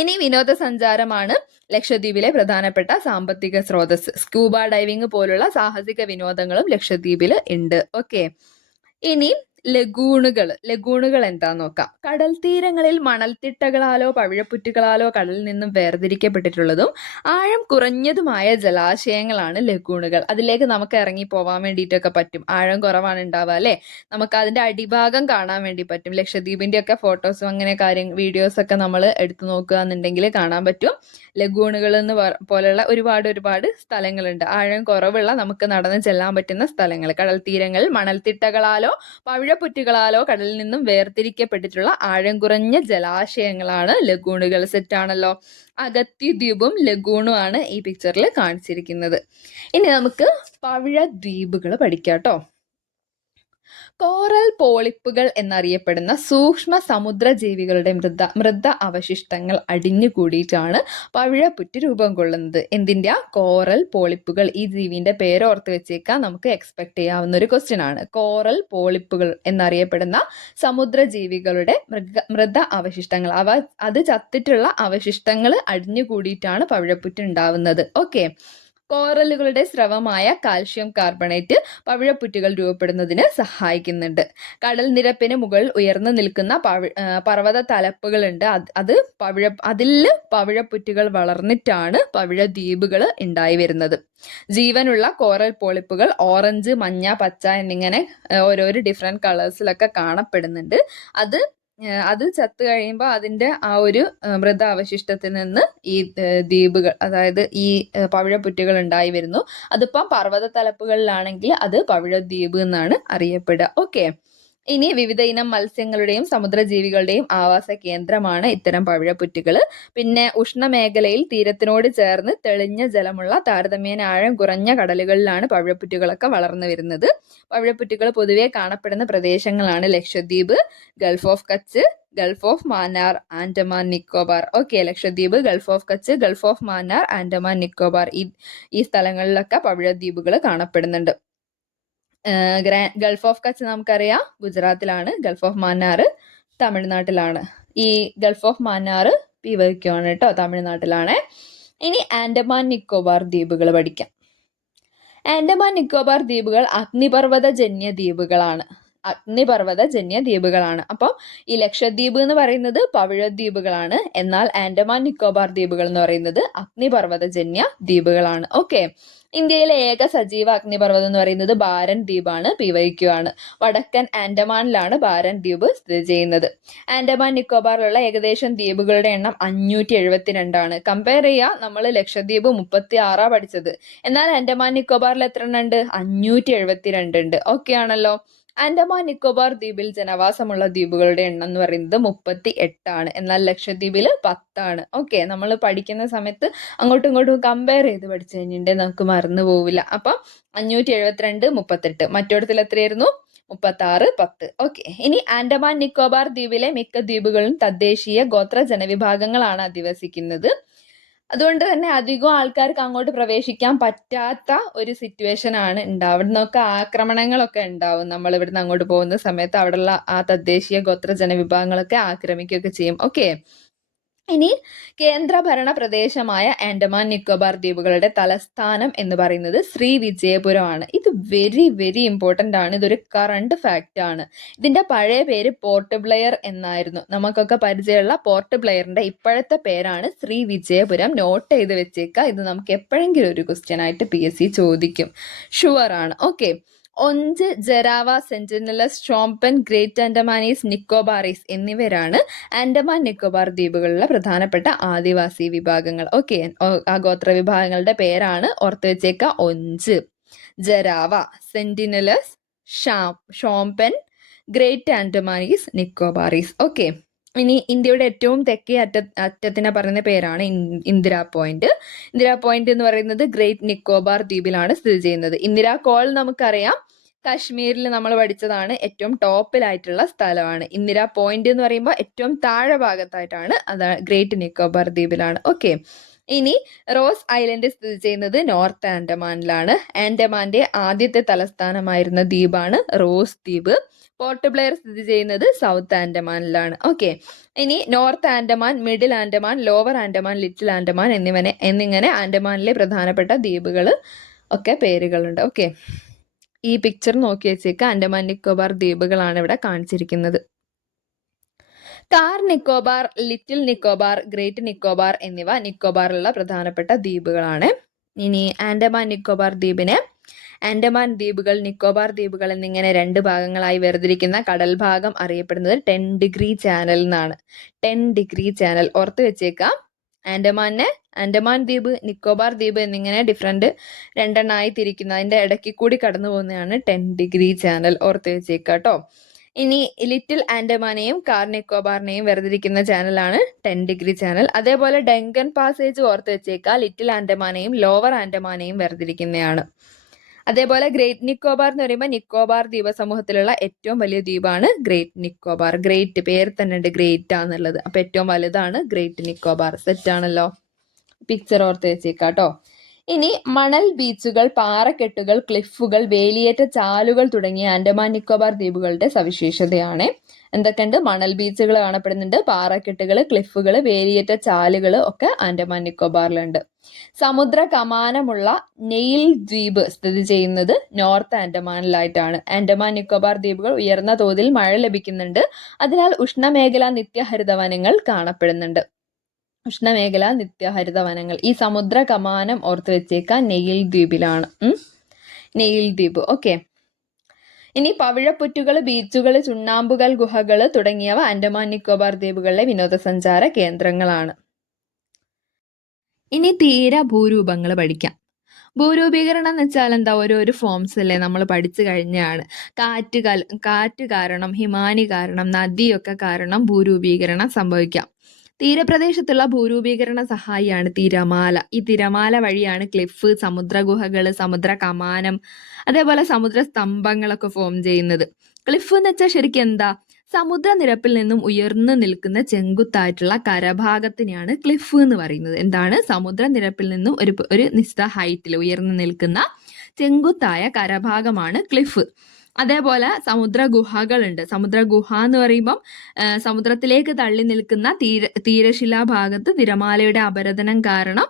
ഇനി വിനോദസഞ്ചാരമാണ് ലക്ഷദ്വീപിലെ പ്രധാനപ്പെട്ട സാമ്പത്തിക സ്രോതസ്. സ്കൂബ ഡൈവിംഗ് പോലുള്ള സാഹസിക വിനോദങ്ങളും ലക്ഷദ്വീപിൽ ഉണ്ട്. ഓക്കെ, ഇനി ലഗൂണുകൾ എന്താന്ന് നോക്കാം. കടൽ തീരങ്ങളിൽ മണൽത്തിട്ടകളാലോ പവിഴപ്പുറ്റുകളാലോ കടലിൽ നിന്നും വേർതിരിക്കപ്പെട്ടിട്ടുള്ളതും ആഴം കുറഞ്ഞതുമായ ജലാശയങ്ങളാണ് ലഗൂണുകൾ. അതിലേക്ക് നമുക്ക് ഇറങ്ങി പോവാൻ വേണ്ടിയിട്ടൊക്കെ പറ്റും. ആഴം കുറവാണ് ഉണ്ടാവുക അല്ലേ, നമുക്ക് അതിന്റെ അടിഭാഗം കാണാൻ വേണ്ടി പറ്റും. ലക്ഷദ്വീപിന്റെ ഒക്കെ ഫോട്ടോസും അങ്ങനെ വീഡിയോസ് ഒക്കെ നമ്മൾ എടുത്തു നോക്കുക എന്നുണ്ടെങ്കിൽ കാണാൻ പറ്റും. ലഗൂണുകൾ പോലുള്ള ഒരുപാട് സ്ഥലങ്ങളുണ്ട്. ആഴം കുറവുള്ള നമുക്ക് നടന്ന് ചെല്ലാൻ പറ്റുന്ന സ്ഥലങ്ങൾ. കടൽ തീരങ്ങളിൽ മണൽത്തിട്ടകളാലോ പവിഴപ്പുറ്റുകളാലോ കടലിൽ നിന്നും വേർതിരിക്കപ്പെട്ടിട്ടുള്ള ആഴം കുറഞ്ഞ ജലാശയങ്ങളാണ് ലഗൂണുകൾ. സെറ്റാണല്ലോ. അഗത്തി ദ്വീപും ലഗൂണും ആണ് ഈ പിക്ചറിൽ കാണിച്ചിരിക്കുന്നത്. ഇനി നമുക്ക് പവിഴദ്വീപുകൾ പഠിക്കാം കേട്ടോ. കോറൽ പോളിപ്പുകൾ എന്നറിയപ്പെടുന്ന സൂക്ഷ്മ സമുദ്രജീവികളുടെ മൃത അവശിഷ്ടങ്ങൾ അടിഞ്ഞുകൂടിയിട്ടാണ് പവിഴപ്പുറ്റ് രൂപം കൊള്ളുന്നത്. എന്തിൻ്റെ? കോറൽ പോളിപ്പുകൾ. ഈ ജീവിന്റെ പേര് ഓർത്ത് വെച്ചേക്കാൻ നമുക്ക് എക്സ്പെക്ട് ചെയ്യാവുന്ന ഒരു ക്വസ്റ്റ്യൻ ആണ്. കോറൽ പോളിപ്പുകൾ എന്നറിയപ്പെടുന്ന സമുദ്രജീവികളുടെ മൃത അവശിഷ്ടങ്ങൾ, അത് ചത്തിട്ടുള്ള അവശിഷ്ടങ്ങൾ അടിഞ്ഞുകൂടിയിട്ടാണ് പവിഴപ്പുറ്റ് ഉണ്ടാവുന്നത്. ഓക്കെ, കോറലുകളുടെ സ്രവമായ കാൽഷ്യം കാർബണേറ്റ് പവിഴപ്പുറ്റുകൾ രൂപപ്പെടുന്നതിന് സഹായിക്കുന്നുണ്ട്. കടൽ നിരപ്പിന് മുകളിൽ ഉയർന്നു നിൽക്കുന്ന പർവ്വത തലപ്പുകളുണ്ട്. അതിൽ പവിഴപ്പുറ്റുകൾ വളർന്നിട്ടാണ് പവിഴദ്വീപുകൾ ഉണ്ടായി വരുന്നത്. ജീവനുള്ള കോറൽ പോളിപ്പുകൾ ഓറഞ്ച്, മഞ്ഞ, പച്ച എന്നിങ്ങനെ ഓരോരോ ഡിഫറെന്റ് കളേഴ്സിലൊക്കെ കാണപ്പെടുന്നുണ്ട്. അത് ചത്തു കഴിയുമ്പോൾ അതിൻ്റെ ആ ഒരു മൃതാവശിഷ്ടത്തിൽ നിന്ന് ഈ ദ്വീപുകൾ, അതായത് ഈ പവിഴപ്പുറ്റുകൾ ഉണ്ടായി വരുന്നു. അതിപ്പം പർവ്വത തലപ്പുകളിലാണെങ്കിൽ അത് പവിഴദ്വീപ് എന്നാണ് അറിയപ്പെടുക. ഓക്കെ, ഇനി വിവിധ ഇനം മത്സ്യങ്ങളുടെയും സമുദ്രജീവികളുടെയും ആവാസ കേന്ദ്രമാണ് ഇത്തരം പവിഴപ്പുറ്റുകൾ. പിന്നെ ഉഷ്ണമേഖലയിൽ തീരത്തിനോട് ചേർന്ന് തെളിഞ്ഞ ജലമുള്ള താരതമ്യേന ആഴം കുറഞ്ഞ കടലുകളിലാണ് പവിഴപ്പുറ്റുകളൊക്കെ വളർന്നു വരുന്നത്. പവിഴപ്പുറ്റുകൾ പൊതുവെ കാണപ്പെടുന്ന പ്രദേശങ്ങളാണ് Lakshadweep, Gulf of Kutch, Gulf of Mannar, Andaman Nicobar. Okay, Lakshadweep, Gulf of Kutch, Gulf of Mannar, Andaman Nicobar, ഈ സ്ഥലങ്ങളിലൊക്കെ പവിഴദ്വീപുകൾ കാണപ്പെടുന്നുണ്ട്. ഗൾഫ് ഓഫ് കച്ച് നമുക്കറിയാം ഗുജറാത്തിലാണ്, ഗൾഫ് ഓഫ് മാന്നാർ തമിഴ്നാട്ടിലാണ്. ഈ ഗൾഫ് ഓഫ് മാന്നാർ PYQ ആണ് കേട്ടോ, തമിഴ്നാട്ടിലാണ്. ഇനി ആൻഡമാൻ നിക്കോബാർ ദ്വീപുകൾ പഠിക്കാം. ആൻഡമാൻ നിക്കോബാർ ദ്വീപുകൾ അഗ്നിപർവ്വതജന്യ ദ്വീപുകളാണ്. അപ്പം ഈ ലക്ഷദ്വീപ് എന്ന് പറയുന്നത് പവിഴദ്വീപുകളാണ്, എന്നാൽ ആൻഡമാൻ നിക്കോബാർ ദ്വീപുകൾ എന്ന് പറയുന്നത് അഗ്നിപർവ്വതജന്യ ദ്വീപുകളാണ്. ഓക്കെ, ഇന്ത്യയിലെ ഏക സജീവ അഗ്നിപർവ്വതം എന്ന് പറയുന്നത് ബാരൻ ദ്വീപാണ്. PYQ ആണ്. വടക്കൻ ആൻഡമാനിലാണ് ബാരൻ ദ്വീപ് സ്ഥിതി ചെയ്യുന്നത്. ആൻഡമാൻ നിക്കോബാറിലുള്ള ഏകദേശം ദ്വീപുകളുടെ എണ്ണം 572 ആണ്. കമ്പയർ ചെയ്യുക, നമ്മൾ ലക്ഷദ്വീപ് 36 പഠിച്ചത്, എന്നാൽ ആൻഡമാൻ നിക്കോബാറിൽ എത്ര എണ്ണം ഉണ്ട്? 572 ഉണ്ട്. ഓക്കെ ആണല്ലോ. ആൻഡമാൻ നിക്കോബാർ ദ്വീപിൽ ജനവാസമുള്ള ദ്വീപുകളുടെ എണ്ണം എന്ന് പറയുന്നത് 38 ആണ്, എന്നാൽ ലക്ഷദ്വീപിൽ 10 ആണ്. ഓക്കെ, നമ്മൾ പഠിക്കുന്ന സമയത്ത് അങ്ങോട്ടും ഇങ്ങോട്ടും കമ്പയർ ചെയ്ത് പഠിച്ചു കഴിഞ്ഞിട്ടുണ്ടെങ്കിൽ നമുക്ക് മറന്നു പോവില്ല. അപ്പം 572, 38, മറ്റൊരിടത്തിൽ എത്രയായിരുന്നു? 36, 10. ഓക്കെ, ഇനി ആൻഡമാൻ നിക്കോബാർ ദ്വീപിലെ മിക്ക ദ്വീപുകളും തദ്ദേശീയ ഗോത്ര ജനവിഭാഗങ്ങളാണ് അധിവസിക്കുന്നത്. അതുകൊണ്ട് തന്നെ അധികം ആൾക്കാർക്ക് അങ്ങോട്ട് പ്രവേശിക്കാൻ പറ്റാത്ത ഒരു സിറ്റുവേഷൻ ആണ് ഉണ്ടാവുക. അവിടെ നിന്നൊക്കെ ആക്രമണങ്ങളൊക്കെ ഉണ്ടാവും. നമ്മൾ ഇവിടുന്ന് അങ്ങോട്ട് പോകുന്ന സമയത്ത് അവിടെയുള്ള ആ തദ്ദേശീയ ഗോത്ര ജനവിഭാഗങ്ങളൊക്കെ ആക്രമിക്കുകയൊക്കെ ചെയ്യും. ഓക്കെ, ഇനി കേന്ദ്രഭരണ പ്രദേശമായ ആൻഡമാൻ നിക്കോബാർ ദ്വീപുകളുടെ തലസ്ഥാനം എന്ന് പറയുന്നത് ശ്രീവിജയപുരമാണ്. ഇത് വെരി വെരി ഇമ്പോർട്ടൻ്റ് ആണ്. ഇതൊരു കറണ്ട് ഫാക്റ്റ് ആണ്. ഇതിന്റെ പഴയ പേര് പോർട്ട് ബ്ലെയർ എന്നായിരുന്നു. നമുക്കൊക്കെ പരിചയമുള്ള പോർട്ട് ബ്ലെയറിന്റെ ഇപ്പോഴത്തെ പേരാണ് ശ്രീവിജയപുരം. നോട്ട് ചെയ്ത് വെച്ചേക്കുക. ഇത് നമുക്ക് എപ്പോഴെങ്കിലും ഒരു ക്വസ്റ്റ്യൻ ആയിട്ട് PSC ചോദിക്കും. ഷുവർ ആണ്. ഓക്കെ. ഒഞ്ച്, ജരാവ, സെന്റിനലസ്, ഷോംപെൻ, ഗ്രേറ്റ് ആൻഡമാനീസ്, നിക്കോബാറീസ് എന്നിവരാണ് ആൻഡമാൻ നിക്കോബാർ ദ്വീപുകളിലെ പ്രധാനപ്പെട്ട ആദിവാസി വിഭാഗങ്ങൾ. ഓക്കെ, ആ ഗോത്ര വിഭാഗങ്ങളുടെ പേരാണ് ഓർത്ത് വെച്ചേക്ക. ഒഞ്ച്, ജരാവ, സെന്റിനലസ്, ഷോംപെൻ, ഗ്രേറ്റ് ആൻഡമാനീസ്, നിക്കോബാറീസ്. ഓക്കെ. ഇനി ഇന്ത്യയുടെ ഏറ്റവും തെക്കേ അറ്റത്തിനെ പറയുന്ന പേരാണ് ഇന്ദിരാ പോയിന്റ്. ഇന്ദിരാ പോയിന്റ് എന്ന് പറയുന്നത് ഗ്രേറ്റ് നിക്കോബാർ ദ്വീപിലാണ് സ്ഥിതി ചെയ്യുന്നത്. ഇന്ദിരാ കോൾ നമുക്കറിയാം, കാശ്മീരിൽ നമ്മൾ പഠിച്ചതാണ്. ഏറ്റവും ടോപ്പിലായിട്ടുള്ള സ്ഥലമാണ്. ഇന്ദിരാ പോയിന്റ് എന്ന് പറയുമ്പോൾ ഏറ്റവും താഴെ ഭാഗത്തായിട്ടാണ്. അതാണ് ഗ്രേറ്റ് നിക്കോബാർ ദ്വീപിലാണ്. ഓക്കെ. ഇനി റോസ് ഐലൻഡ് സ്ഥിതി ചെയ്യുന്നത് നോർത്ത് ആൻഡമാനിലാണ്. ആൻഡമാന്റെ ആദ്യത്തെ തലസ്ഥാനമായിരുന്ന ദ്വീപാണ് റോസ് ദ്വീപ്. പോർട്ട് ബ്ലെയർ സ്ഥിതി ചെയ്യുന്നത് സൗത്ത് ആൻഡമാനിലാണ്. ഓക്കെ. ഇനി north Andaman, middle Andaman, lower Andaman, little Andaman എന്നിങ്ങനെ ആൻഡമാനിലെ പ്രധാനപ്പെട്ട ദ്വീപുകൾ ഒക്കെ പേരുകളുണ്ട്. ഓക്കെ. ഈ പിക്ചർ നോക്കി വെച്ചേക്ക്. ആൻഡമാൻ നിക്കോബാർ ദ്വീപുകളാണ് ഇവിടെ കാണിച്ചിരിക്കുന്നത്. Car Nicobar, little Nicobar, great Nicobar എന്നിവ നിക്കോബാറിലുള്ള പ്രധാനപ്പെട്ട ദ്വീപുകളാണ്. ഇനി ആൻഡമാൻ നിക്കോബാർ ദ്വീപിനെ ആൻഡമാൻ ദ്വീപുകൾ, നിക്കോബാർ ദ്വീപുകൾ എന്നിങ്ങനെ 2 ഭാഗങ്ങളായി വേർതിരിക്കുന്ന കടൽ ഭാഗം അറിയപ്പെടുന്നത് 10 ഡിഗ്രി ചാനൽ എന്നാണ്. 10 ഡിഗ്രി ചാനൽ ഓർത്ത് വെച്ചേക്കാം. ആൻഡമാൻ ദ്വീപ്, നിക്കോബാർ ദ്വീപ് എന്നിങ്ങനെ ഡിഫറെന്റ് 2 എണ്ണമായി തിരിക്കുന്ന അതിന്റെ ഇടയ്ക്ക് കൂടി കടന്നു പോകുന്നതാണ് 10 ഡിഗ്രി ചാനൽ. ഓർത്ത് വെച്ചേക്കാം കേട്ടോ. ഇനി ലിറ്റിൽ ആൻഡമാനെയും കാർ നിക്കോബാറിനെയും വേർതിരിക്കുന്ന ചാനലാണ് 10 ഡിഗ്രി ചാനൽ. അതേപോലെ ഡെങ്കൻ പാസേജ് ഓർത്ത് വെച്ചേക്കാം. ലിറ്റിൽ ആൻഡമാനെയും ലോവർ ആൻഡമാനെയും വേർതിരിക്കുന്നതാണ്. അതേപോലെ ഗ്രേറ്റ് നിക്കോബാർ എന്ന് പറയുമ്പോൾ നിക്കോബാർ ദ്വീപ സമൂഹത്തിലുള്ള ഏറ്റവും വലിയ ദ്വീപാണ് ഗ്രേറ്റ് നിക്കോബാർ. ഗ്രേറ്റ് പേര് തന്നെ ഉണ്ട്, ഗ്രേറ്റ് ആണെന്നുള്ളത്. അപ്പൊ ഏറ്റവും വലുതാണ് ഗ്രേറ്റ് നിക്കോബാർ. സെറ്റ് ആണല്ലോ. പിക്ചർ ഓർത്ത് വെച്ചേക്കാട്ടോ. ഇനി മണൽ ബീച്ചുകൾ, പാറക്കെട്ടുകൾ, ക്ലിഫുകൾ, വേലിയേറ്റ ചാലുകൾ തുടങ്ങിയ ആൻഡമാൻ നിക്കോബാർ ദ്വീപുകളുടെ സവിശേഷതയാണ്. എന്തൊക്കെയുണ്ട്? മണൽ ബീച്ചുകൾ കാണപ്പെടുന്നുണ്ട്, പാറക്കെട്ടുകൾ, ക്ലിഫുകൾ, വേലിയേറ്റ ചാലുകൾ ഒക്കെ ആൻഡമാൻ നിക്കോബാറിലുണ്ട്. സമുദ്ര കമാനമുള്ള നെയിൽ ദ്വീപ് സ്ഥിതി ചെയ്യുന്നത് നോർത്ത് ആൻഡമാനിലായിട്ടാണ്. ആൻഡമാൻ നിക്കോബാർ ദ്വീപുകൾ ഉയർന്ന തോതിൽ മഴ ലഭിക്കുന്നുണ്ട്. അതിനാൽ ഉഷ്ണമേഖലാ നിത്യഹരിത വനങ്ങൾ കാണപ്പെടുന്നുണ്ട്. ഉഷ്ണമേഖല നിത്യഹരിത വനങ്ങൾ. ഈ സമുദ്ര കമാനം ഓർത്ത് വെച്ചേക്കാൻ നെയിൽ ദ്വീപിലാണ്. നെയിൽ ദ്വീപ്. ഓക്കെ. ഇനി പവിഴപ്പുറ്റുകൾ, ബീച്ചുകൾ, ചുണ്ണാമ്പുകൾ, ഗുഹകൾ തുടങ്ങിയവ ആൻഡമാൻ നിക്കോബാർ ദ്വീപുകളിലെ വിനോദസഞ്ചാര കേന്ദ്രങ്ങളാണ്. ഇനി തീര ഭൂരൂപങ്ങൾ പഠിക്കാം. ഭൂരൂപീകരണം എന്ന് വെച്ചാൽ എന്താ? ഓരോരോ ഫോംസ് അല്ലേ നമ്മൾ പഠിച്ചു കഴിഞ്ഞാണ്. കാറ്റ് കാരണം, ഹിമാനി കാരണം, നദിയൊക്കെ കാരണം ഭൂരൂപീകരണം സംഭവിക്കാം. തീരപ്രദേശത്തുള്ള ഭൂരൂപീകരണ സഹായിയാണ് തിരമാല. ഈ തിരമാല വഴിയാണ് ക്ലിഫ്, സമുദ്ര ഗുഹകൾ, സമുദ്ര കമാനം, അതേപോലെ സമുദ്ര സ്തംഭങ്ങളൊക്കെ ഫോം ചെയ്യുന്നത്. ക്ലിഫ് എന്ന് വെച്ചാൽ ശരിക്കും എന്താ? സമുദ്രനിരപ്പിൽ നിന്നും ഉയർന്നു നിൽക്കുന്ന ചെങ്കുത്തായിട്ടുള്ള കരഭാഗത്തിനെയാണ് ക്ലിഫ് എന്ന് പറയുന്നത്. എന്താണ്? സമുദ്രനിരപ്പിൽ നിന്നും ഒരു നിശ്ചിത ഹൈറ്റിൽ ഉയർന്നു നിൽക്കുന്ന ചെങ്കുത്തായ കരഭാഗമാണ് ക്ലിഫ്. അതേപോലെ സമുദ്ര ഗുഹകളുണ്ട്. സമുദ്ര ഗുഹ എന്ന് പറയുമ്പം സമുദ്രത്തിലേക്ക് തള്ളി നിൽക്കുന്ന തീരശിലാഭാഗത്ത് തിരമാലയുടെ അപരദനം കാരണം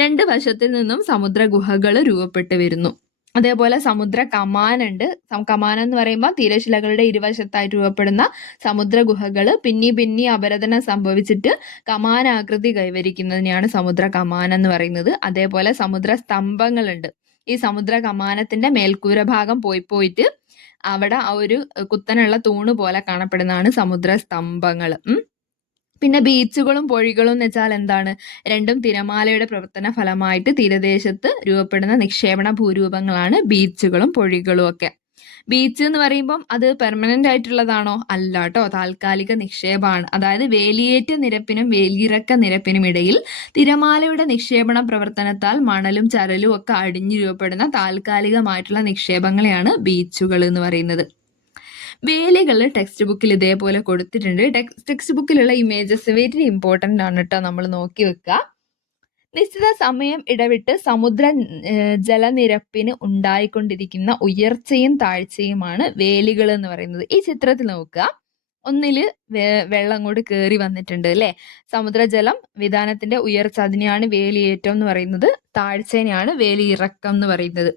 2 വശത്തിൽ നിന്നും സമുദ്ര ഗുഹകൾ രൂപപ്പെട്ടു വരുന്നു. അതേപോലെ സമുദ്ര കമാനുണ്ട്. കമാനം എന്ന് പറയുമ്പോൾ തീരശിലകളുടെ ഇരുവശത്തായിട്ട് രൂപപ്പെടുന്ന സമുദ്ര ഗുഹകൾ പിന്നി അപരദനം സംഭവിച്ചിട്ട് കമാനാകൃതി കൈവരിക്കുന്നതിനെയാണ് സമുദ്ര കമാനം എന്ന് പറയുന്നത്. അതേപോലെ സമുദ്ര സ്തംഭങ്ങളുണ്ട്. ഈ സമുദ്ര കമാനത്തിന്റെ മേൽക്കൂര ഭാഗം പോയിട്ട് അവിടെ ആ ഒരു കുത്തനുള്ള തൂണ് പോലെ കാണപ്പെടുന്നതാണ് സമുദ്ര സ്തംഭങ്ങൾ. പിന്നെ ബീച്ചുകളും പൊഴികളും എന്ന് വെച്ചാൽ എന്താണ്? രണ്ടും തിരമാലയുടെ പ്രവർത്തന ഫലമായിട്ട് തീരദേശത്ത് രൂപപ്പെടുന്ന നിക്ഷേപണ ഭൂരൂപങ്ങളാണ് ബീച്ചുകളും പൊഴികളും ഒക്കെ. ബീച്ച് എന്ന് പറയുമ്പം അത് പെർമനന്റ് ആയിട്ടുള്ളതാണോ? അല്ല കേട്ടോ, താൽക്കാലിക നിക്ഷേപമാണ്. അതായത് വേലിയേറ്റ നിരപ്പിനും വേലിയിറക്ക നിരപ്പിനും ഇടയിൽ തിരമാലയുടെ നിക്ഷേപണ പ്രവർത്തനത്താൽ മണലും ചരലും ഒക്കെ അടിഞ്ഞു രൂപപ്പെടുന്ന താൽക്കാലികമായിട്ടുള്ള നിക്ഷേപങ്ങളെയാണ് ബീച്ചുകൾ എന്ന് പറയുന്നത്. വേലികൾ ടെക്സ്റ്റ് ബുക്കിൽ ഇതേപോലെ കൊടുത്തിട്ടുണ്ട്. ടെക്സ്റ്റ് ബുക്കിലുള്ള ഇമേജസ് വെരി ഇമ്പോർട്ടൻ്റ് ആണ് കേട്ടോ, നമ്മൾ നോക്കി വെക്കുക. നിശ്ചിത സമയം ഇടവിട്ട് സമുദ്ര ജലനിരപ്പിന് ഉണ്ടായിക്കൊണ്ടിരിക്കുന്ന ഉയർച്ചയും താഴ്ചയുമാണ് വേലികൾ എന്ന് പറയുന്നത്. ഈ ചിത്രത്തിൽ നോക്കുക. ഒന്നില് വെള്ളം അങ്ങോട്ട് കയറി വന്നിട്ടുണ്ട് അല്ലേ. സമുദ്രജലം വിതാനത്തിന്റെ ഉയർച്ച അതിനെയാണ് വേലിയേറ്റം എന്ന് പറയുന്നത്. താഴ്ചേനെയാണ് വേലിയിറക്കം എന്ന് പറയുന്നത്.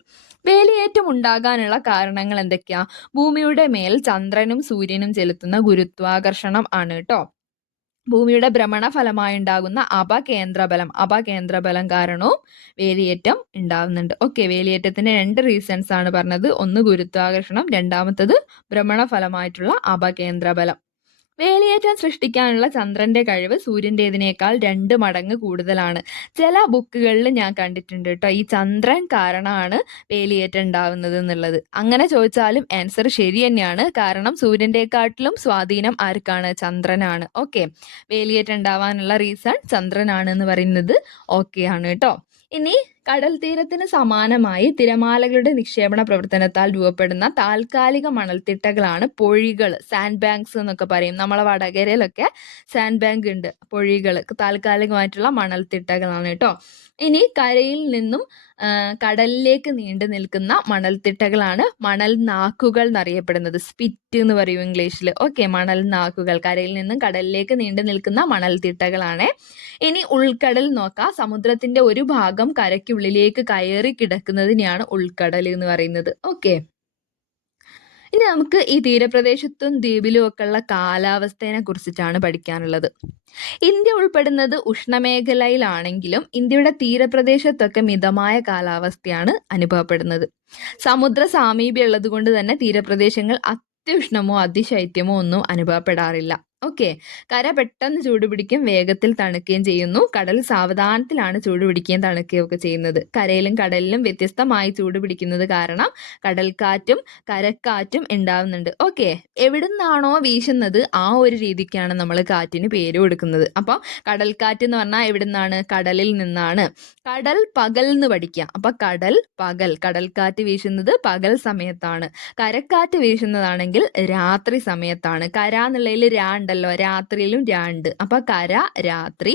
വേലിയേറ്റം ഉണ്ടാകാനുള്ള കാരണങ്ങൾ എന്തൊക്കെയാ? ഭൂമിയുടെ മേൽ ചന്ദ്രനും സൂര്യനും ചെലുത്തുന്ന ഗുരുത്വാകർഷണം ആണ് കേട്ടോ. ഭൂമിയുടെ ഭ്രമണ ഫലമായി ഉണ്ടാകുന്ന അപകേന്ദ്രബലം കാരണവും വേലിയേറ്റം ഉണ്ടാകുന്നുണ്ട്. ഓക്കെ, വേലിയേറ്റത്തിന് 2 റീസൺസ് ആണ് പറഞ്ഞത്. ഒന്ന് ഗുരുത്വാകർഷണം, രണ്ടാമത്തത് ഭ്രമണ ഫലമായിട്ടുള്ള അപകേന്ദ്രബലം. വേലിയേറ്റം സൃഷ്ടിക്കാനുള്ള ചന്ദ്രന്റെ കഴിവ് സൂര്യൻ്റെതിനേക്കാൾ 2 മടങ്ങ് കൂടുതലാണ്. ചില ബുക്കുകളിൽ ഞാൻ കണ്ടിട്ടുണ്ട് കേട്ടോ, ഈ ചന്ദ്രൻ കാരണമാണ് വേലിയേറ്റം ഉണ്ടാവുന്നത് എന്നുള്ളത്. അങ്ങനെ ചോദിച്ചാലും ആൻസർ ശരി തന്നെയാണ്. കാരണം സൂര്യൻ്റെക്കാട്ടിലും സ്വാധീനം ആർക്കാണ്? ചന്ദ്രനാണ്. ഓക്കെ, വേലിയേറ്റം ഉണ്ടാവാനുള്ള റീസൺ ചന്ദ്രനാണ് എന്ന് പറയുന്നത് ഓക്കെ ആണ് കേട്ടോ. ഇനി കടൽ തീരത്തിന് സമാനമായി തിരമാലകളുടെ നിക്ഷേപണ പ്രവർത്തനത്താൽ രൂപപ്പെടുന്ന താൽക്കാലിക മണൽത്തിട്ടകളാണ് പൊഴികൾ, സാൻഡ് ബാങ്ക്സ് എന്നൊക്കെ പറയും. നമ്മളെ വടകരയിലൊക്കെ സാൻഡ് ബാങ്ക് ഉണ്ട്, പൊഴികൾ താൽക്കാലികമായിട്ടുള്ള മണൽത്തിട്ടകളാണ് കേട്ടോ. ഇനി കരയിൽ നിന്നും കടലിലേക്ക് നീണ്ടു നിൽക്കുന്ന മണൽത്തിട്ടകളാണ് മണൽ നാക്കുകൾ എന്നറിയപ്പെടുന്നത്. സ്പിറ്റ് എന്ന് പറയും ഇംഗ്ലീഷിൽ. ഓക്കെ, മണൽ നാക്കുകൾ കരയിൽ നിന്നും കടലിലേക്ക് നീണ്ടു നിൽക്കുന്ന മണൽത്തിട്ടകളാണ്. ഇനി ഉൾക്കടൽ നോക്കാം. സമുദ്രത്തിന്റെ ഒരു ഭാഗം കരയ്ക്കുള്ളിലേക്ക് കയറി കിടക്കുന്നതിനെയാണ് ഉൾക്കടൽ എന്ന് പറയുന്നത്. ഓക്കെ, ഇനി നമുക്ക് ഈ തീരപ്രദേശത്തും ദ്വീപിലും ഒക്കെ ഉള്ള കാലാവസ്ഥയെ കുറിച്ചിട്ടാണ് പഠിക്കാനുള്ളത്. ഇന്ത്യ ഉൾപ്പെടുന്നത് ഉഷ്ണമേഖലയിലാണെങ്കിലും ഇന്ത്യയുടെ തീരപ്രദേശത്തൊക്കെ മിതമായ കാലാവസ്ഥയാണ് അനുഭവപ്പെടുന്നത്. സമുദ്ര സാമീപ്യം ഉള്ളത് കൊണ്ട് തന്നെ തീരപ്രദേശങ്ങൾ അത്യുഷ്ണമോ അതിശൈത്യമോ ഒന്നും അനുഭവപ്പെടാറില്ല. ഓക്കെ, കര പെട്ടെന്ന് ചൂടുപിടിക്കും, വേഗത്തിൽ തണുക്കുകയും ചെയ്യുന്നു. കടൽ സാവധാനത്തിലാണ് ചൂടുപിടിക്കുകയും തണുക്കുകയും ഒക്കെ ചെയ്യുന്നത്. കരയിലും കടലിലും വ്യത്യസ്തമായി ചൂടുപിടിക്കുന്നത് കാരണം കടൽക്കാറ്റും കരക്കാറ്റും ഉണ്ടാവുന്നുണ്ട്. ഓക്കെ, എവിടുന്നാണോ വീശുന്നത് ആ ഒരു രീതിക്കാണ് നമ്മൾ കാറ്റിന് പേര് കൊടുക്കുന്നത്. അപ്പോൾ കടൽക്കാറ്റ് എന്ന് പറഞ്ഞാൽ എവിടുന്നാണ്? കടലിൽ നിന്നാണ്. കടൽ പകൽ എന്ന് പഠിക്കാം. അപ്പൊ കടൽ പകൽ, കടൽക്കാറ്റ് വീശുന്നത് പകൽ സമയത്താണ്. കരക്കാറ്റ് വീശുന്നതാണെങ്കിൽ രാത്രി സമയത്താണ്. കര എന്നുള്ളതിൽ ഉണ്ടല്ലോ, രാത്രിയിലും ഉണ്ട്. അപ്പൊ കര രാത്രി,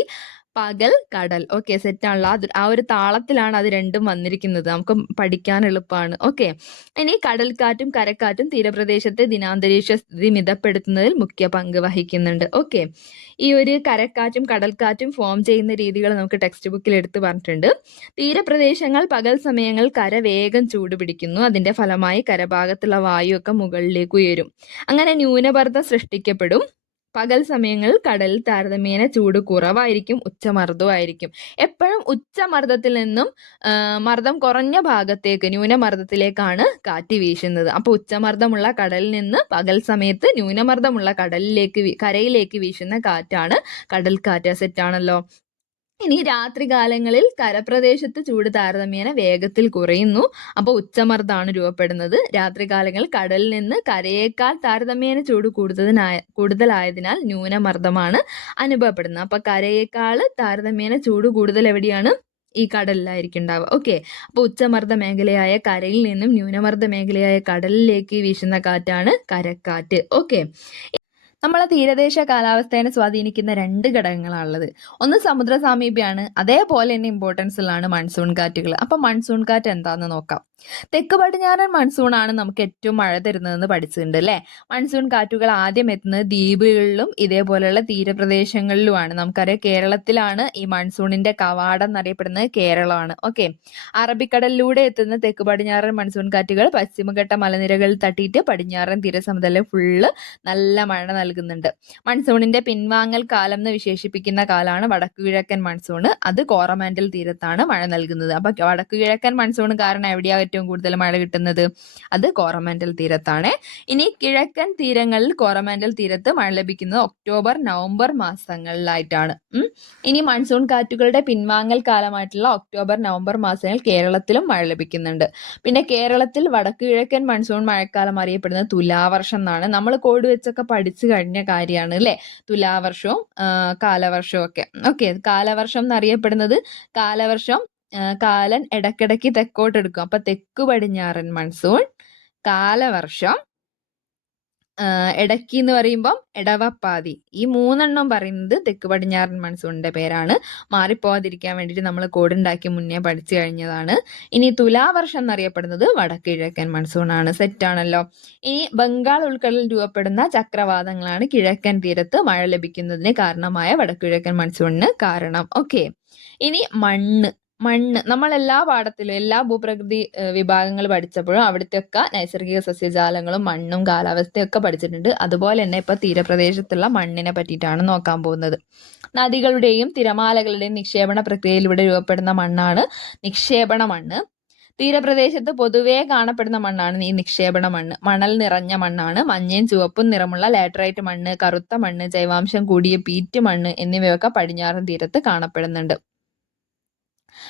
പകൽ കടൽ. ഓക്കെ, സെറ്റാണല്ലോ. ആ ഒരു താളത്തിലാണ് അത് രണ്ടും വന്നിരിക്കുന്നത്. നമുക്ക് പഠിക്കാൻ എളുപ്പമാണ്. ഓക്കെ, ഇനി കടൽക്കാറ്റും കരക്കാറ്റും തീരപ്രദേശത്തെ ദിനാന്തരീക്ഷ സ്ഥിതി മിതപ്പെടുത്തുന്നതിൽ മുഖ്യ പങ്ക് വഹിക്കുന്നുണ്ട്. ഓക്കെ, ഈ ഒരു കരക്കാറ്റും കടൽക്കാറ്റും ഫോം ചെയ്യുന്ന രീതികൾ നമുക്ക് ടെക്സ്റ്റ് ബുക്കിൽ എടുത്തു പറഞ്ഞിട്ടുണ്ട്. തീരപ്രദേശങ്ങൾ പകൽ സമയങ്ങൾ കര വേഗം ചൂട് പിടിക്കുന്നു. അതിന്റെ ഫലമായി കരഭാഗത്തുള്ള വായുവൊക്കെ മുകളിലേക്ക് ഉയരും. അങ്ങനെ ന്യൂനമർദ്ദം സൃഷ്ടിക്കപ്പെടും. പകൽ സമയങ്ങളിൽ കടലിൽ താരതമ്യേന ചൂട് കുറവായിരിക്കും, ഉച്ചമർദ്ദമായിരിക്കും. എപ്പോഴും ഉച്ചമർദ്ദത്തിൽ നിന്നും മർദ്ദം കുറഞ്ഞ ഭാഗത്തേക്ക്, ന്യൂനമർദ്ദത്തിലേക്കാണ് കാറ്റ് വീശുന്നത്. അപ്പോൾ ഉച്ചമർദ്ദമുള്ള കടലിൽ നിന്ന് പകൽ സമയത്ത് ന്യൂനമർദ്ദമുള്ള കരയിലേക്ക് വീശുന്ന കാറ്റാണ് കടൽക്കാറ്റ്. സെറ്റാണല്ലോ. ഇനി രാത്രികാലങ്ങളിൽ കരപ്രദേശത്ത് ചൂട് താരതമ്യേന വേഗത്തിൽ കുറയുന്നു. അപ്പോൾ ഉച്ചമർദ്ദമാണ് രൂപപ്പെടുന്നത്. രാത്രികാലങ്ങളിൽ കടലിൽ നിന്ന് കരയേക്കാൾ താരതമ്യേന ചൂട് കൂടുതലായതിനാൽ ന്യൂനമർദ്ദമാണ് അനുഭവപ്പെടുന്നത്. അപ്പൊ കരയേക്കാൾ താരതമ്യേന ചൂട് കൂടുതൽ എവിടെയാണ്? ഈ കടലിലായിരിക്കും ഉണ്ടാവുക. ഓക്കെ, അപ്പോൾ ഉച്ചമർദ്ദ മേഖലയായ കരയിൽ നിന്നും ന്യൂനമർദ്ദ മേഖലയായ കടലിലേക്ക് വീശുന്ന കാറ്റാണ് കരക്കാറ്റ്. ഓക്കെ, നമ്മളെ തീരദേശ കാലാവസ്ഥയെ സ്വാധീനിക്കുന്ന 2 ഘടകങ്ങളാണുള്ളത്. ഒന്ന് സമുദ്ര സാമീപ്യമാണ്, അതേപോലെ തന്നെ ഇമ്പോർട്ടൻസ് ഉള്ളതാണ് മൺസൂൺ കാറ്റുകൾ. അപ്പൊ മൺസൂൺ കാറ്റ് എന്താണെന്ന് നോക്കാം. തെക്ക് പടിഞ്ഞാറൻ മൺസൂൺ ആണ് നമുക്ക് ഏറ്റവും മഴ തരുന്നതെന്ന് പഠിച്ചിട്ടുണ്ട് അല്ലേ. മൺസൂൺ കാറ്റുകൾ ആദ്യം എത്തുന്നത് ദ്വീപുകളിലും ഇതേപോലെയുള്ള തീരപ്രദേശങ്ങളിലുമാണ്. നമുക്കറിയാം കേരളത്തിലാണ് ഈ മൺസൂണിന്റെ കവാടം എന്നറിയപ്പെടുന്നത് കേരളമാണ്. ഓക്കെ, അറബിക്കടലിലൂടെ എത്തുന്ന തെക്ക് പടിഞ്ഞാറൻ മൺസൂൺ കാറ്റുകൾ പശ്ചിമഘട്ട മലനിരകളിൽ തട്ടിയിട്ട് പടിഞ്ഞാറൻ തീരസമതലം ഫുള്ള് നല്ല മഴ നൽകുന്നുണ്ട്. മൺസൂണിന്റെ പിൻവാങ്ങൽ കാലം എന്ന് വിശേഷിപ്പിക്കുന്ന കാലമാണ് വടക്കുകിഴക്കൻ മൺസൂൺ. അത് കോറമാൻഡൽ തീരത്താണ് മഴ നൽകുന്നത്. അപ്പൊ വടക്കുകിഴക്കൻ മൺസൂൺ കാരണം എവിടെയാ ഏറ്റവും കൂടുതൽ മഴ കിട്ടുന്നത്? അത് കോറമാൻഡൽ തീരത്താണ്. ഇനി കിഴക്കൻ തീരങ്ങളിൽ കോറമാൻഡൽ തീരത്ത് മഴ ലഭിക്കുന്നത് ഒക്ടോബർ നവംബർ മാസങ്ങളിലായിട്ടാണ്. ഇനി മൺസൂൺ കാറ്റുകളുടെ പിൻവാങ്ങൽ കാലമായിട്ടുള്ള ഒക്ടോബർ നവംബർ മാസങ്ങളിൽ കേരളത്തിലും മഴ ലഭിക്കുന്നുണ്ട്. പിന്നെ കേരളത്തിൽ വടക്കുകിഴക്കൻ മൺസൂൺ മഴക്കാലം അറിയപ്പെടുന്നത് തുലാവർഷം എന്നാണ്. നമ്മൾ കോഡ് വെച്ചൊക്കെ പഠിച്ചു കഴിഞ്ഞ കാര്യമാണ് അല്ലെ, തുലാവർഷവും കാലവർഷവും ഒക്കെ. ഓക്കെ, കാലവർഷം എന്നറിയപ്പെടുന്നത് കാലവർഷം കാലൻ ഇടക്കിടക്ക് തെക്കോട്ട് എടുക്കും. അപ്പൊ തെക്കു പടിഞ്ഞാറൻ മൺസൂൺ, കാലവർഷം ഇടയ്ക്ക് എന്ന് പറയുമ്പം എടവപ്പാതി. ഈ 3 പറയുന്നത് തെക്ക് പടിഞ്ഞാറൻ മൺസൂണിന്റെ പേരാണ്. മാറിപ്പോവാതിരിക്കാൻ വേണ്ടിയിട്ട് നമ്മൾ കോഡുണ്ടാക്കി മുന്നേ പഠിച്ചു കഴിഞ്ഞതാണ്. ഇനി തുലാവർഷം എന്നറിയപ്പെടുന്നത് വടക്ക് കിഴക്കൻ മൺസൂണാണ്. സെറ്റാണല്ലോ. ഇനി ബംഗാൾ ഉൾക്കടലിൽ രൂപപ്പെടുന്ന ചക്രവാതങ്ങളാണ് കിഴക്കൻ തീരത്ത് മഴ ലഭിക്കുന്നതിന് കാരണമായ വടക്ക് കിഴക്കൻ മൺസൂണിന് കാരണം. ഓക്കെ. ഇനി മണ്ണ് നമ്മൾ എല്ലാ പാഠത്തിലും എല്ലാ ഭൂപ്രകൃതി വിഭാഗങ്ങൾ പഠിച്ചപ്പോഴും അവിടുത്തെയൊക്കെ നൈസർഗിക സസ്യജാലങ്ങളും മണ്ണും കാലാവസ്ഥയും ഒക്കെ പഠിച്ചിട്ടുണ്ട്. അതുപോലെ തന്നെ ഇപ്പൊ തീരപ്രദേശത്തുള്ള മണ്ണിനെ പറ്റിയിട്ടാണ് നോക്കാൻ പോകുന്നത്. നദികളുടെയും തിരമാലകളുടെയും നിക്ഷേപണ പ്രക്രിയയിലൂടെ രൂപപ്പെടുന്ന മണ്ണാണ് നിക്ഷേപണ മണ്ണ്. തീരപ്രദേശത്ത് പൊതുവേ കാണപ്പെടുന്ന മണ്ണാണ് ഈ നിക്ഷേപണ മണ്ണ്. മണൽ നിറഞ്ഞ മണ്ണാണ്. മഞ്ഞയും ചുവപ്പും നിറമുള്ള ലാറ്ററൈറ്റ് മണ്ണ്, കറുത്ത മണ്ണ്, ജൈവാംശം കൂടിയ പീറ്റ് മണ്ണ് എന്നിവയൊക്കെ പടിഞ്ഞാറൻ തീരത്ത് കാണപ്പെടുന്നുണ്ട്.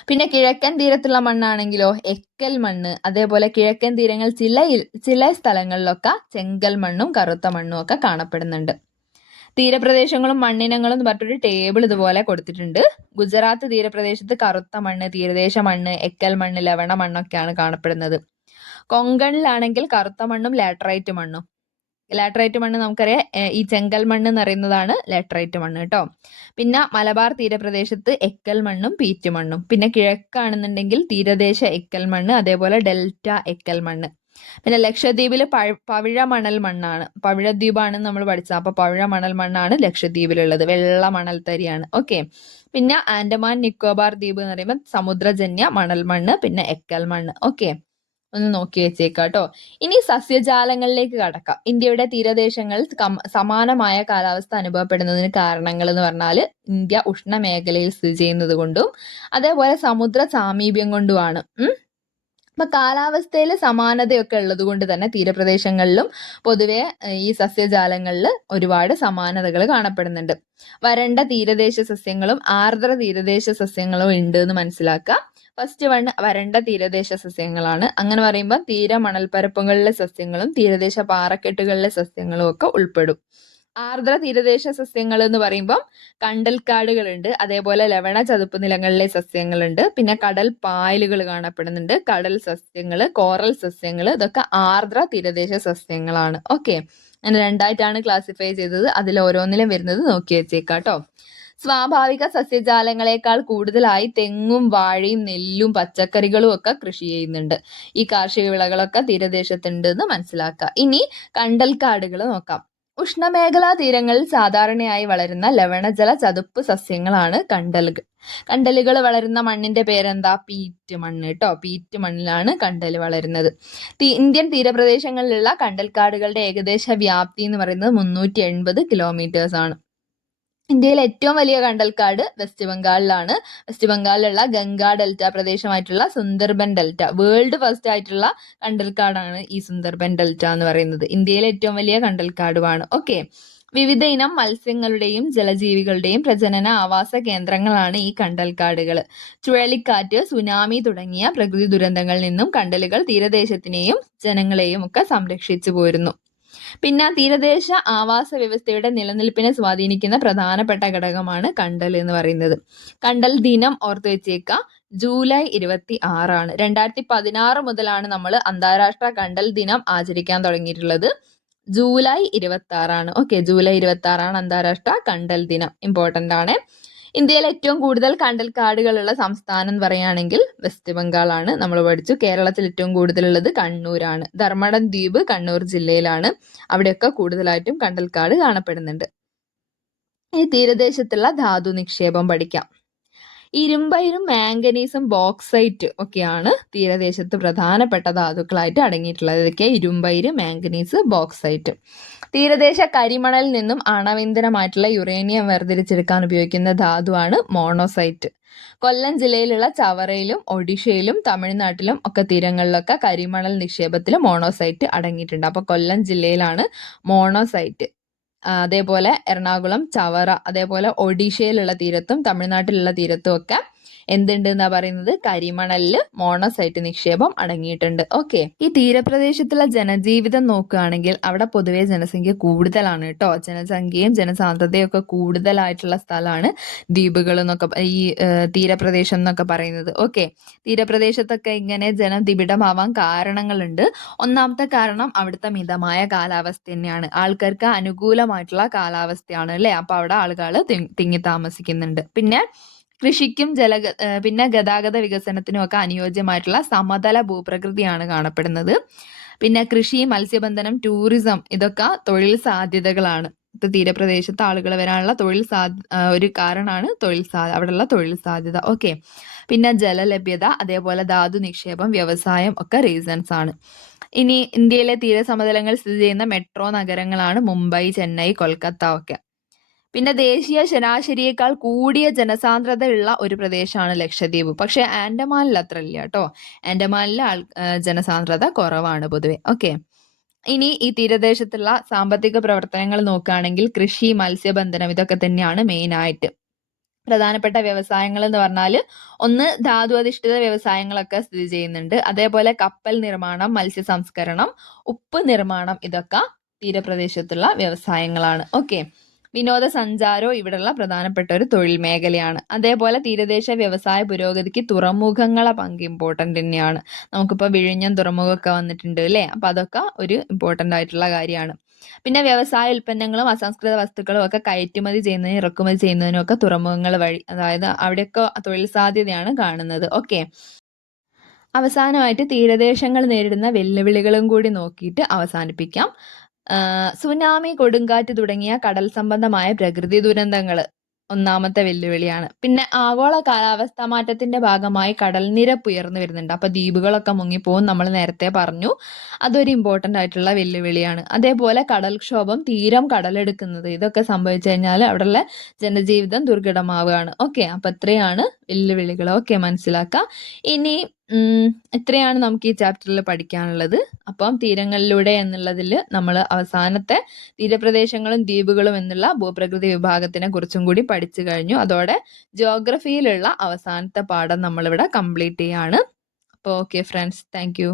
പിന്നെ കിഴക്കൻ തീരത്തുള്ള മണ്ണാണെങ്കിലോ എക്കൽ മണ്ണ്. അതേപോലെ കിഴക്കൻ തീരങ്ങൾ ചില സ്ഥലങ്ങളിലൊക്കെ ചെങ്കൽ മണ്ണും കറുത്ത മണ്ണും ഒക്കെ കാണപ്പെടുന്നുണ്ട്. തീരപ്രദേശങ്ങളും മണ്ണിനങ്ങളും എന്ന് പറഞ്ഞിട്ടൊരു ടേബിൾ ഇതുപോലെ കൊടുത്തിട്ടുണ്ട്. ഗുജറാത്ത് തീരപ്രദേശത്ത് കറുത്ത മണ്ണ്, തീരദേശ മണ്ണ്, എക്കൽ മണ്ണ്, ലവണ മണ്ണൊക്കെയാണ് കാണപ്പെടുന്നത്. കൊങ്കണിലാണെങ്കിൽ കറുത്ത മണ്ണും ലാറ്ററൈറ്റ് മണ്ണും. ലാറ്ററൈറ്റ് മണ്ണ് നമുക്കറിയാം, ഈ ചെങ്കൽ മണ്ണ് എന്ന് പറയുന്നതാണ് ലാറ്ററൈറ്റ് മണ്ണ് കേട്ടോ. പിന്നെ മലബാർ തീരപ്രദേശത്ത് എക്കൽ മണ്ണും പീറ്റ് മണ്ണും. പിന്നെ കിഴക്കാണെന്നുണ്ടെങ്കിൽ തീരദേശ എക്കൽ മണ്ണ്, അതേപോലെ ഡെൽറ്റ എക്കൽ മണ്ണ്. പിന്നെ ലക്ഷദ്വീപിൽ പവിഴ മണൽ മണ്ണാണ്. പവിഴദ്വീപാണ് നമ്മൾ പഠിച്ചത്. അപ്പൊ പവിഴ മണൽ മണ്ണാണ് ലക്ഷദ്വീപിലുള്ളത്. വെള്ള മണൽത്തരിയാണ്. ഓക്കെ. പിന്നെ ആൻഡമാൻ നിക്കോബാർ ദ്വീപ് എന്ന് പറയുമ്പോൾ സമുദ്രജന്യ മണൽ മണ്ണ്, പിന്നെ എക്കൽ മണ്ണ്. ഓക്കെ, ഒന്ന് നോക്കി വെച്ചേക്കാട്ടോ. ഇനി സസ്യജാലങ്ങളിലേക്ക് കടക്കാം. ഇന്ത്യയുടെ തീരദേശങ്ങളിൽ സമാനമായ കാലാവസ്ഥ അനുഭവപ്പെടുന്നതിന് കാരണങ്ങൾ എന്ന് പറഞ്ഞാൽ ഇന്ത്യ ഉഷ്ണമേഖലയിൽ സ്ഥിതി ചെയ്യുന്നത് കൊണ്ടും അതേപോലെ സമുദ്ര സാമീപ്യം കൊണ്ടുമാണ്. അപ്പൊ കാലാവസ്ഥയിൽ സമാനതയൊക്കെ ഉള്ളത് കൊണ്ട് തന്നെ തീരപ്രദേശങ്ങളിലും പൊതുവെ ഈ സസ്യജാലങ്ങളിൽ ഒരുപാട് സമാനതകൾ കാണപ്പെടുന്നുണ്ട്. വരണ്ട തീരദേശ സസ്യങ്ങളും ആർദ്ര തീരദേശ സസ്യങ്ങളും ഉണ്ട് എന്ന് മനസ്സിലാക്കുക. ഫസ്റ്റ് വൺ വരണ്ട തീരദേശ സസ്യങ്ങളാണ്. അങ്ങനെ പറയുമ്പോൾ തീര മണൽപ്പരപ്പുകളിലെ സസ്യങ്ങളും തീരദേശ പാറക്കെട്ടുകളിലെ സസ്യങ്ങളും ഒക്കെ ഉൾപ്പെടും. ആർദ്ര തീരദേശ സസ്യങ്ങൾ എന്ന് പറയുമ്പോൾ കണ്ടൽക്കാടുകളുണ്ട്, അതേപോലെ ലവണ ചതുപ്പ് നിലങ്ങളിലെ സസ്യങ്ങളുണ്ട്, പിന്നെ കടൽ പായലുകൾ കാണപ്പെടുന്നുണ്ട്, കടൽ സസ്യങ്ങൾ, കോറൽ സസ്യങ്ങൾ, ഇതൊക്കെ ആർദ്ര തീരദേശ സസ്യങ്ങളാണ്. ഓക്കെ, അങ്ങനെ രണ്ടായിട്ടാണ് ക്ലാസിഫൈ ചെയ്തത്. അതിൽ ഓരോന്നിലും വരുന്നത് നോക്കി വെച്ചേക്കാട്ടോ. സ്വാഭാവിക സസ്യജാലങ്ങളെക്കാൾ കൂടുതലായി തെങ്ങും വാഴയും നെല്ലും പച്ചക്കറികളും ഒക്കെ കൃഷി ചെയ്യുന്നുണ്ട്. ഈ കാർഷിക വിളകളൊക്കെ തീരദേശത്തുണ്ട് എന്ന് മനസ്സിലാക്കുക. ഇനി കണ്ടൽക്കാടുകൾ നോക്കാം. ഉഷ്ണമേഖലാ തീരങ്ങളിൽ സാധാരണയായി വളരുന്ന ലവണജല ചതുപ്പ് സസ്യങ്ങളാണ് കണ്ടലുകൾ. കണ്ടലുകൾ വളരുന്ന മണ്ണിന്റെ പേരെന്താ? പീറ്റ് മണ്ണ് കേട്ടോ. പീറ്റ് മണ്ണിലാണ് കണ്ടൽ വളരുന്നത്. ഇന്ത്യൻ തീരപ്രദേശങ്ങളിലുള്ള കണ്ടൽക്കാടുകളുടെ ഏകദേശ വ്യാപ്തി എന്ന് പറയുന്നത് 380 കിലോമീറ്റേഴ്സ് ആണ്. ഇന്ത്യയിലെ ഏറ്റവും വലിയ കണ്ടൽക്കാട് വെസ്റ്റ് ബംഗാളിലാണ്. വെസ്റ്റ് ബംഗാളിലുള്ള ഗംഗാ ഡെൽറ്റ പ്രദേശമായിട്ടുള്ള സുന്ദർബൻ ഡെൽറ്റ. വേൾഡ് ഫസ്റ്റ് ആയിട്ടുള്ള കണ്ടൽക്കാടാണ് ഈ സുന്ദർബൻ ഡെൽറ്റ എന്ന് പറയുന്നത്. ഇന്ത്യയിലെ ഏറ്റവും വലിയ കണ്ടൽക്കാടുമാണ്. ഓക്കെ, വിവിധ ഇനം മത്സ്യങ്ങളുടെയും ജലജീവികളുടെയും പ്രജനന ആവാസ കേന്ദ്രങ്ങളാണ് ഈ കണ്ടൽക്കാടുകൾ. ചുഴലിക്കാറ്റ്, സുനാമി തുടങ്ങിയ പ്രകൃതി ദുരന്തങ്ങളിൽ നിന്നും കണ്ടലുകൾ തീരദേശത്തിനെയും ജനങ്ങളെയും ഒക്കെ സംരക്ഷിച്ചു പോരുന്നു. പിന്നെ തീരദേശ ആവാസ വ്യവസ്ഥയുടെ നിലനിൽപ്പിനെ സ്വാധീനിക്കുന്ന പ്രധാനപ്പെട്ട ഘടകമാണ് കണ്ടൽ എന്ന് പറയുന്നത്. കണ്ടൽ ദിനം ഓർത്തു വെച്ചേക്കുക, ജൂലൈ 26 2016 മുതലാണ് നമ്മൾ അന്താരാഷ്ട്ര കണ്ടൽ ദിനം ആചരിക്കാൻ തുടങ്ങിയിട്ടുള്ളത്. ജൂലൈ 26 ഓക്കെ, ജൂലൈ 26 അന്താരാഷ്ട്ര കണ്ടൽ ദിനം. ഇമ്പോർട്ടന്റ് ആണ്. ഇന്ത്യയിൽ ഏറ്റവും കൂടുതൽ കണ്ടൽക്കാടുകളുള്ള സംസ്ഥാനം എന്ന് പറയുകയാണെങ്കിൽ വെസ്റ്റ് ബംഗാൾ ആണ്. നമ്മൾ പഠിച്ചു. കേരളത്തിൽ ഏറ്റവും കൂടുതലുള്ളത് കണ്ണൂരാണ്. ധർമ്മടം ദ്വീപ് കണ്ണൂർ ജില്ലയിലാണ്. അവിടെയൊക്കെ കൂടുതലായിട്ടും കണ്ടൽക്കാട് കാണപ്പെടുന്നുണ്ട്. ഈ തീരദേശത്തുള്ള ധാതു നിക്ഷേപം പഠിക്കാം. ഇരുമ്പയിരും മാംഗനീസും ബോക്സൈറ്റ് ഒക്കെയാണ് തീരദേശത്ത് പ്രധാനപ്പെട്ട ധാതുക്കളായിട്ട് അടങ്ങിയിട്ടുള്ളത്. ഇതൊക്കെ ഇരുമ്പയിര്, മാംഗനീസ്, ബോക്സൈറ്റ്. തീരദേശ കരിമണലിൽ നിന്നും ആണവയിന്ധനമായിട്ടുള്ള യുറേനിയം വേർതിരിച്ചെടുക്കാൻ ഉപയോഗിക്കുന്ന ധാതുവാണ് മോണോസൈറ്റ്. കൊല്ലം ജില്ലയിലുള്ള ചവറയിലും ഒഡീഷയിലും തമിഴ്നാട്ടിലും ഒക്കെ തീരങ്ങളിലൊക്കെ കരിമണൽ നിക്ഷേപത്തിൽ മോണോസൈറ്റ് അടങ്ങിയിട്ടുണ്ട്. അപ്പൊ കൊല്ലം ജില്ലയിലാണ് മോണോസൈറ്റ്. അതേപോലെ എറണാകുളം, ചവറ, അതേപോലെ ഒഡീഷയിലുള്ള തീരത്തും തമിഴ്നാട്ടിലുള്ള തീരത്തും ഒക്കെ എന്തുണ്ട് എന്നാ പറയുന്നത്? കരിമണലില് മോണസൈറ്റ് നിക്ഷേപം അടങ്ങിയിട്ടുണ്ട്. ഓക്കെ, ഈ തീരപ്രദേശത്തുള്ള ജനജീവിതം നോക്കുകയാണെങ്കിൽ അവിടെ പൊതുവെ ജനസംഖ്യ കൂടുതലാണ് കേട്ടോ. ജനസംഖ്യയും ജനസാന്ദ്രതയും ഒക്കെ കൂടുതലായിട്ടുള്ള സ്ഥലമാണ് ദ്വീപുകൾ എന്നൊക്കെ ഈ തീരപ്രദേശം എന്നൊക്കെ പറയുന്നത്. ഓക്കെ, തീരപ്രദേശത്തൊക്കെ ഇങ്ങനെ ജനം ദ്വിവിഡമാവാൻ കാരണങ്ങളുണ്ട്. ഒന്നാമത്തെ കാരണം അവിടുത്തെ മിതമായ കാലാവസ്ഥ തന്നെയാണ്. ആൾക്കാർക്ക് അനുകൂലമായിട്ടുള്ള കാലാവസ്ഥയാണ് അല്ലെ. അപ്പൊ അവിടെ ആളുകൾ തിങ്ങി താമസിക്കുന്നുണ്ട്. പിന്നെ കൃഷിക്കും പിന്നെ ഗതാഗത വികസനത്തിനും ഒക്കെ അനുയോജ്യമായിട്ടുള്ള സമതല ഭൂപ്രകൃതിയാണ് കാണപ്പെടുന്നത്. പിന്നെ കൃഷി, മത്സ്യബന്ധനം, ടൂറിസം ഇതൊക്കെ തൊഴിൽ സാധ്യതകളാണ്. ഇപ്പൊ തീരപ്രദേശത്ത് ആളുകൾ വരാനുള്ള ഒരു കാരണമാണ് അവിടെയുള്ള തൊഴിൽ സാധ്യത. ഓക്കെ, പിന്നെ ജലലഭ്യത, അതേപോലെ ധാതു നിക്ഷേപം, വ്യവസായം ഒക്കെ റീസൺസ് ആണ്. ഇനി ഇന്ത്യയിലെ തീരസമതലങ്ങൾ സ്ഥിതി ചെയ്യുന്ന മെട്രോ നഗരങ്ങളാണ് മുംബൈ, ചെന്നൈ, കൊൽക്കത്ത ഒക്കെ. പിന്നെ ദേശീയ ശരാശരിയേക്കാൾ കൂടിയ ജനസാന്ദ്രത ഉള്ള ഒരു പ്രദേശമാണ് ലക്ഷദ്വീപ്. പക്ഷെ ആൻഡമാനിൽ അത്ര ഇല്ല കേട്ടോ. ആൻഡമാനിൽ ജനസാന്ദ്രത കുറവാണ് പൊതുവെ. ഓക്കെ, ഇനി ഈ തീരദേശത്തുള്ള സാമ്പത്തിക പ്രവർത്തനങ്ങൾ നോക്കുകയാണെങ്കിൽ കൃഷി, മത്സ്യബന്ധനം ഇതൊക്കെ തന്നെയാണ് മെയിൻ ആയിട്ട് പ്രധാനപ്പെട്ട വ്യവസായങ്ങൾ എന്ന് പറഞ്ഞാൽ ഒന്ന് ധാതു അധിഷ്ഠിത വ്യവസായങ്ങളൊക്കെ സ്ഥിതി ചെയ്യുന്നുണ്ട്. അതേപോലെ കപ്പൽ നിർമ്മാണം, മത്സ്യ സംസ്കരണം, ഉപ്പ് നിർമ്മാണം ഇതൊക്കെ തീരപ്രദേശത്തുള്ള വ്യവസായങ്ങളാണ്. ഓക്കെ, വിനോദസഞ്ചാരവും ഇവിടെയുള്ള പ്രധാനപ്പെട്ട ഒരു തൊഴിൽ മേഖലയാണ്. അതേപോലെ തീരദേശ വ്യവസായ പുരോഗതിക്ക് തുറമുഖങ്ങളെ പങ്ക് ഇമ്പോർട്ടൻ്റ് തന്നെയാണ്. നമുക്കിപ്പോൾ വിഴിഞ്ഞം തുറമുഖമൊക്കെ വന്നിട്ടുണ്ട് അല്ലേ. അപ്പൊ അതൊക്കെ ഒരു ഇമ്പോർട്ടൻ്റ് ആയിട്ടുള്ള കാര്യമാണ്. പിന്നെ വ്യവസായ ഉൽപ്പന്നങ്ങളും അസംസ്കൃത വസ്തുക്കളും ഒക്കെ കയറ്റുമതി ചെയ്യുന്നതിനും ഇറക്കുമതി ചെയ്യുന്നതിനും ഒക്കെ തുറമുഖങ്ങൾ വഴി, അതായത് അവിടെയൊക്കെ തൊഴിൽ സാധ്യതയാണ് കാണുന്നത്. ഓക്കെ, അവസാനമായിട്ട് തീരദേശങ്ങൾ നേരിടുന്ന വെല്ലുവിളികളും കൂടി നോക്കിയിട്ട് അവസാനിപ്പിക്കാം. സുനാമി, കൊടുങ്കാറ്റ് തുടങ്ങിയ കടൽ സംബന്ധമായ പ്രകൃതി ദുരന്തങ്ങൾ ഒന്നാമത്തെ വെല്ലുവിളിയാണ്. പിന്നെ ആഗോള കാലാവസ്ഥാ മാറ്റത്തിന്റെ ഭാഗമായി കടൽനിരപ്പ് ഉയർന്നു വരുന്നുണ്ട്. അപ്പൊ ദ്വീപുകളൊക്കെ മുങ്ങിപ്പോവും, നമ്മൾ നേരത്തെ പറഞ്ഞു. അതൊരു ഇമ്പോർട്ടൻ്റ് ആയിട്ടുള്ള വെല്ലുവിളിയാണ്. അതേപോലെ കടൽക്ഷോഭം, തീരം കടലെടുക്കുന്നത് ഇതൊക്കെ സംഭവിച്ചു കഴിഞ്ഞാൽ അവിടെയുള്ള ജനജീവിതം ദുർഘടമാവുകയാണ്. ഓക്കെ, അപ്പൊ ഇത്രയാണ് വെല്ലുവിളികൾ. ഓക്കെ, മനസ്സിലാക്കാം. ഇനി ഇത്രയാണ് നമുക്ക് ഈ ചാപ്റ്ററിൽ പഠിക്കാനുള്ളത്. അപ്പം തീരങ്ങളിലൂടെ എന്നുള്ളതിൽ നമ്മൾ അവസാനത്തെ തീരപ്രദേശങ്ങളും ദ്വീപുകളും എന്നുള്ള ഭൂപ്രകൃതി വിഭാഗത്തിനെ കുറിച്ചും കൂടി പഠിച്ചു കഴിഞ്ഞു. അതോടെ ജോഗ്രഫിയിലുള്ള അവസാനത്തെ പാഠം നമ്മളിവിടെ കംപ്ലീറ്റ് ചെയ്യാണ്. അപ്പോൾ ഓക്കെ ഫ്രണ്ട്സ്, താങ്ക് യു.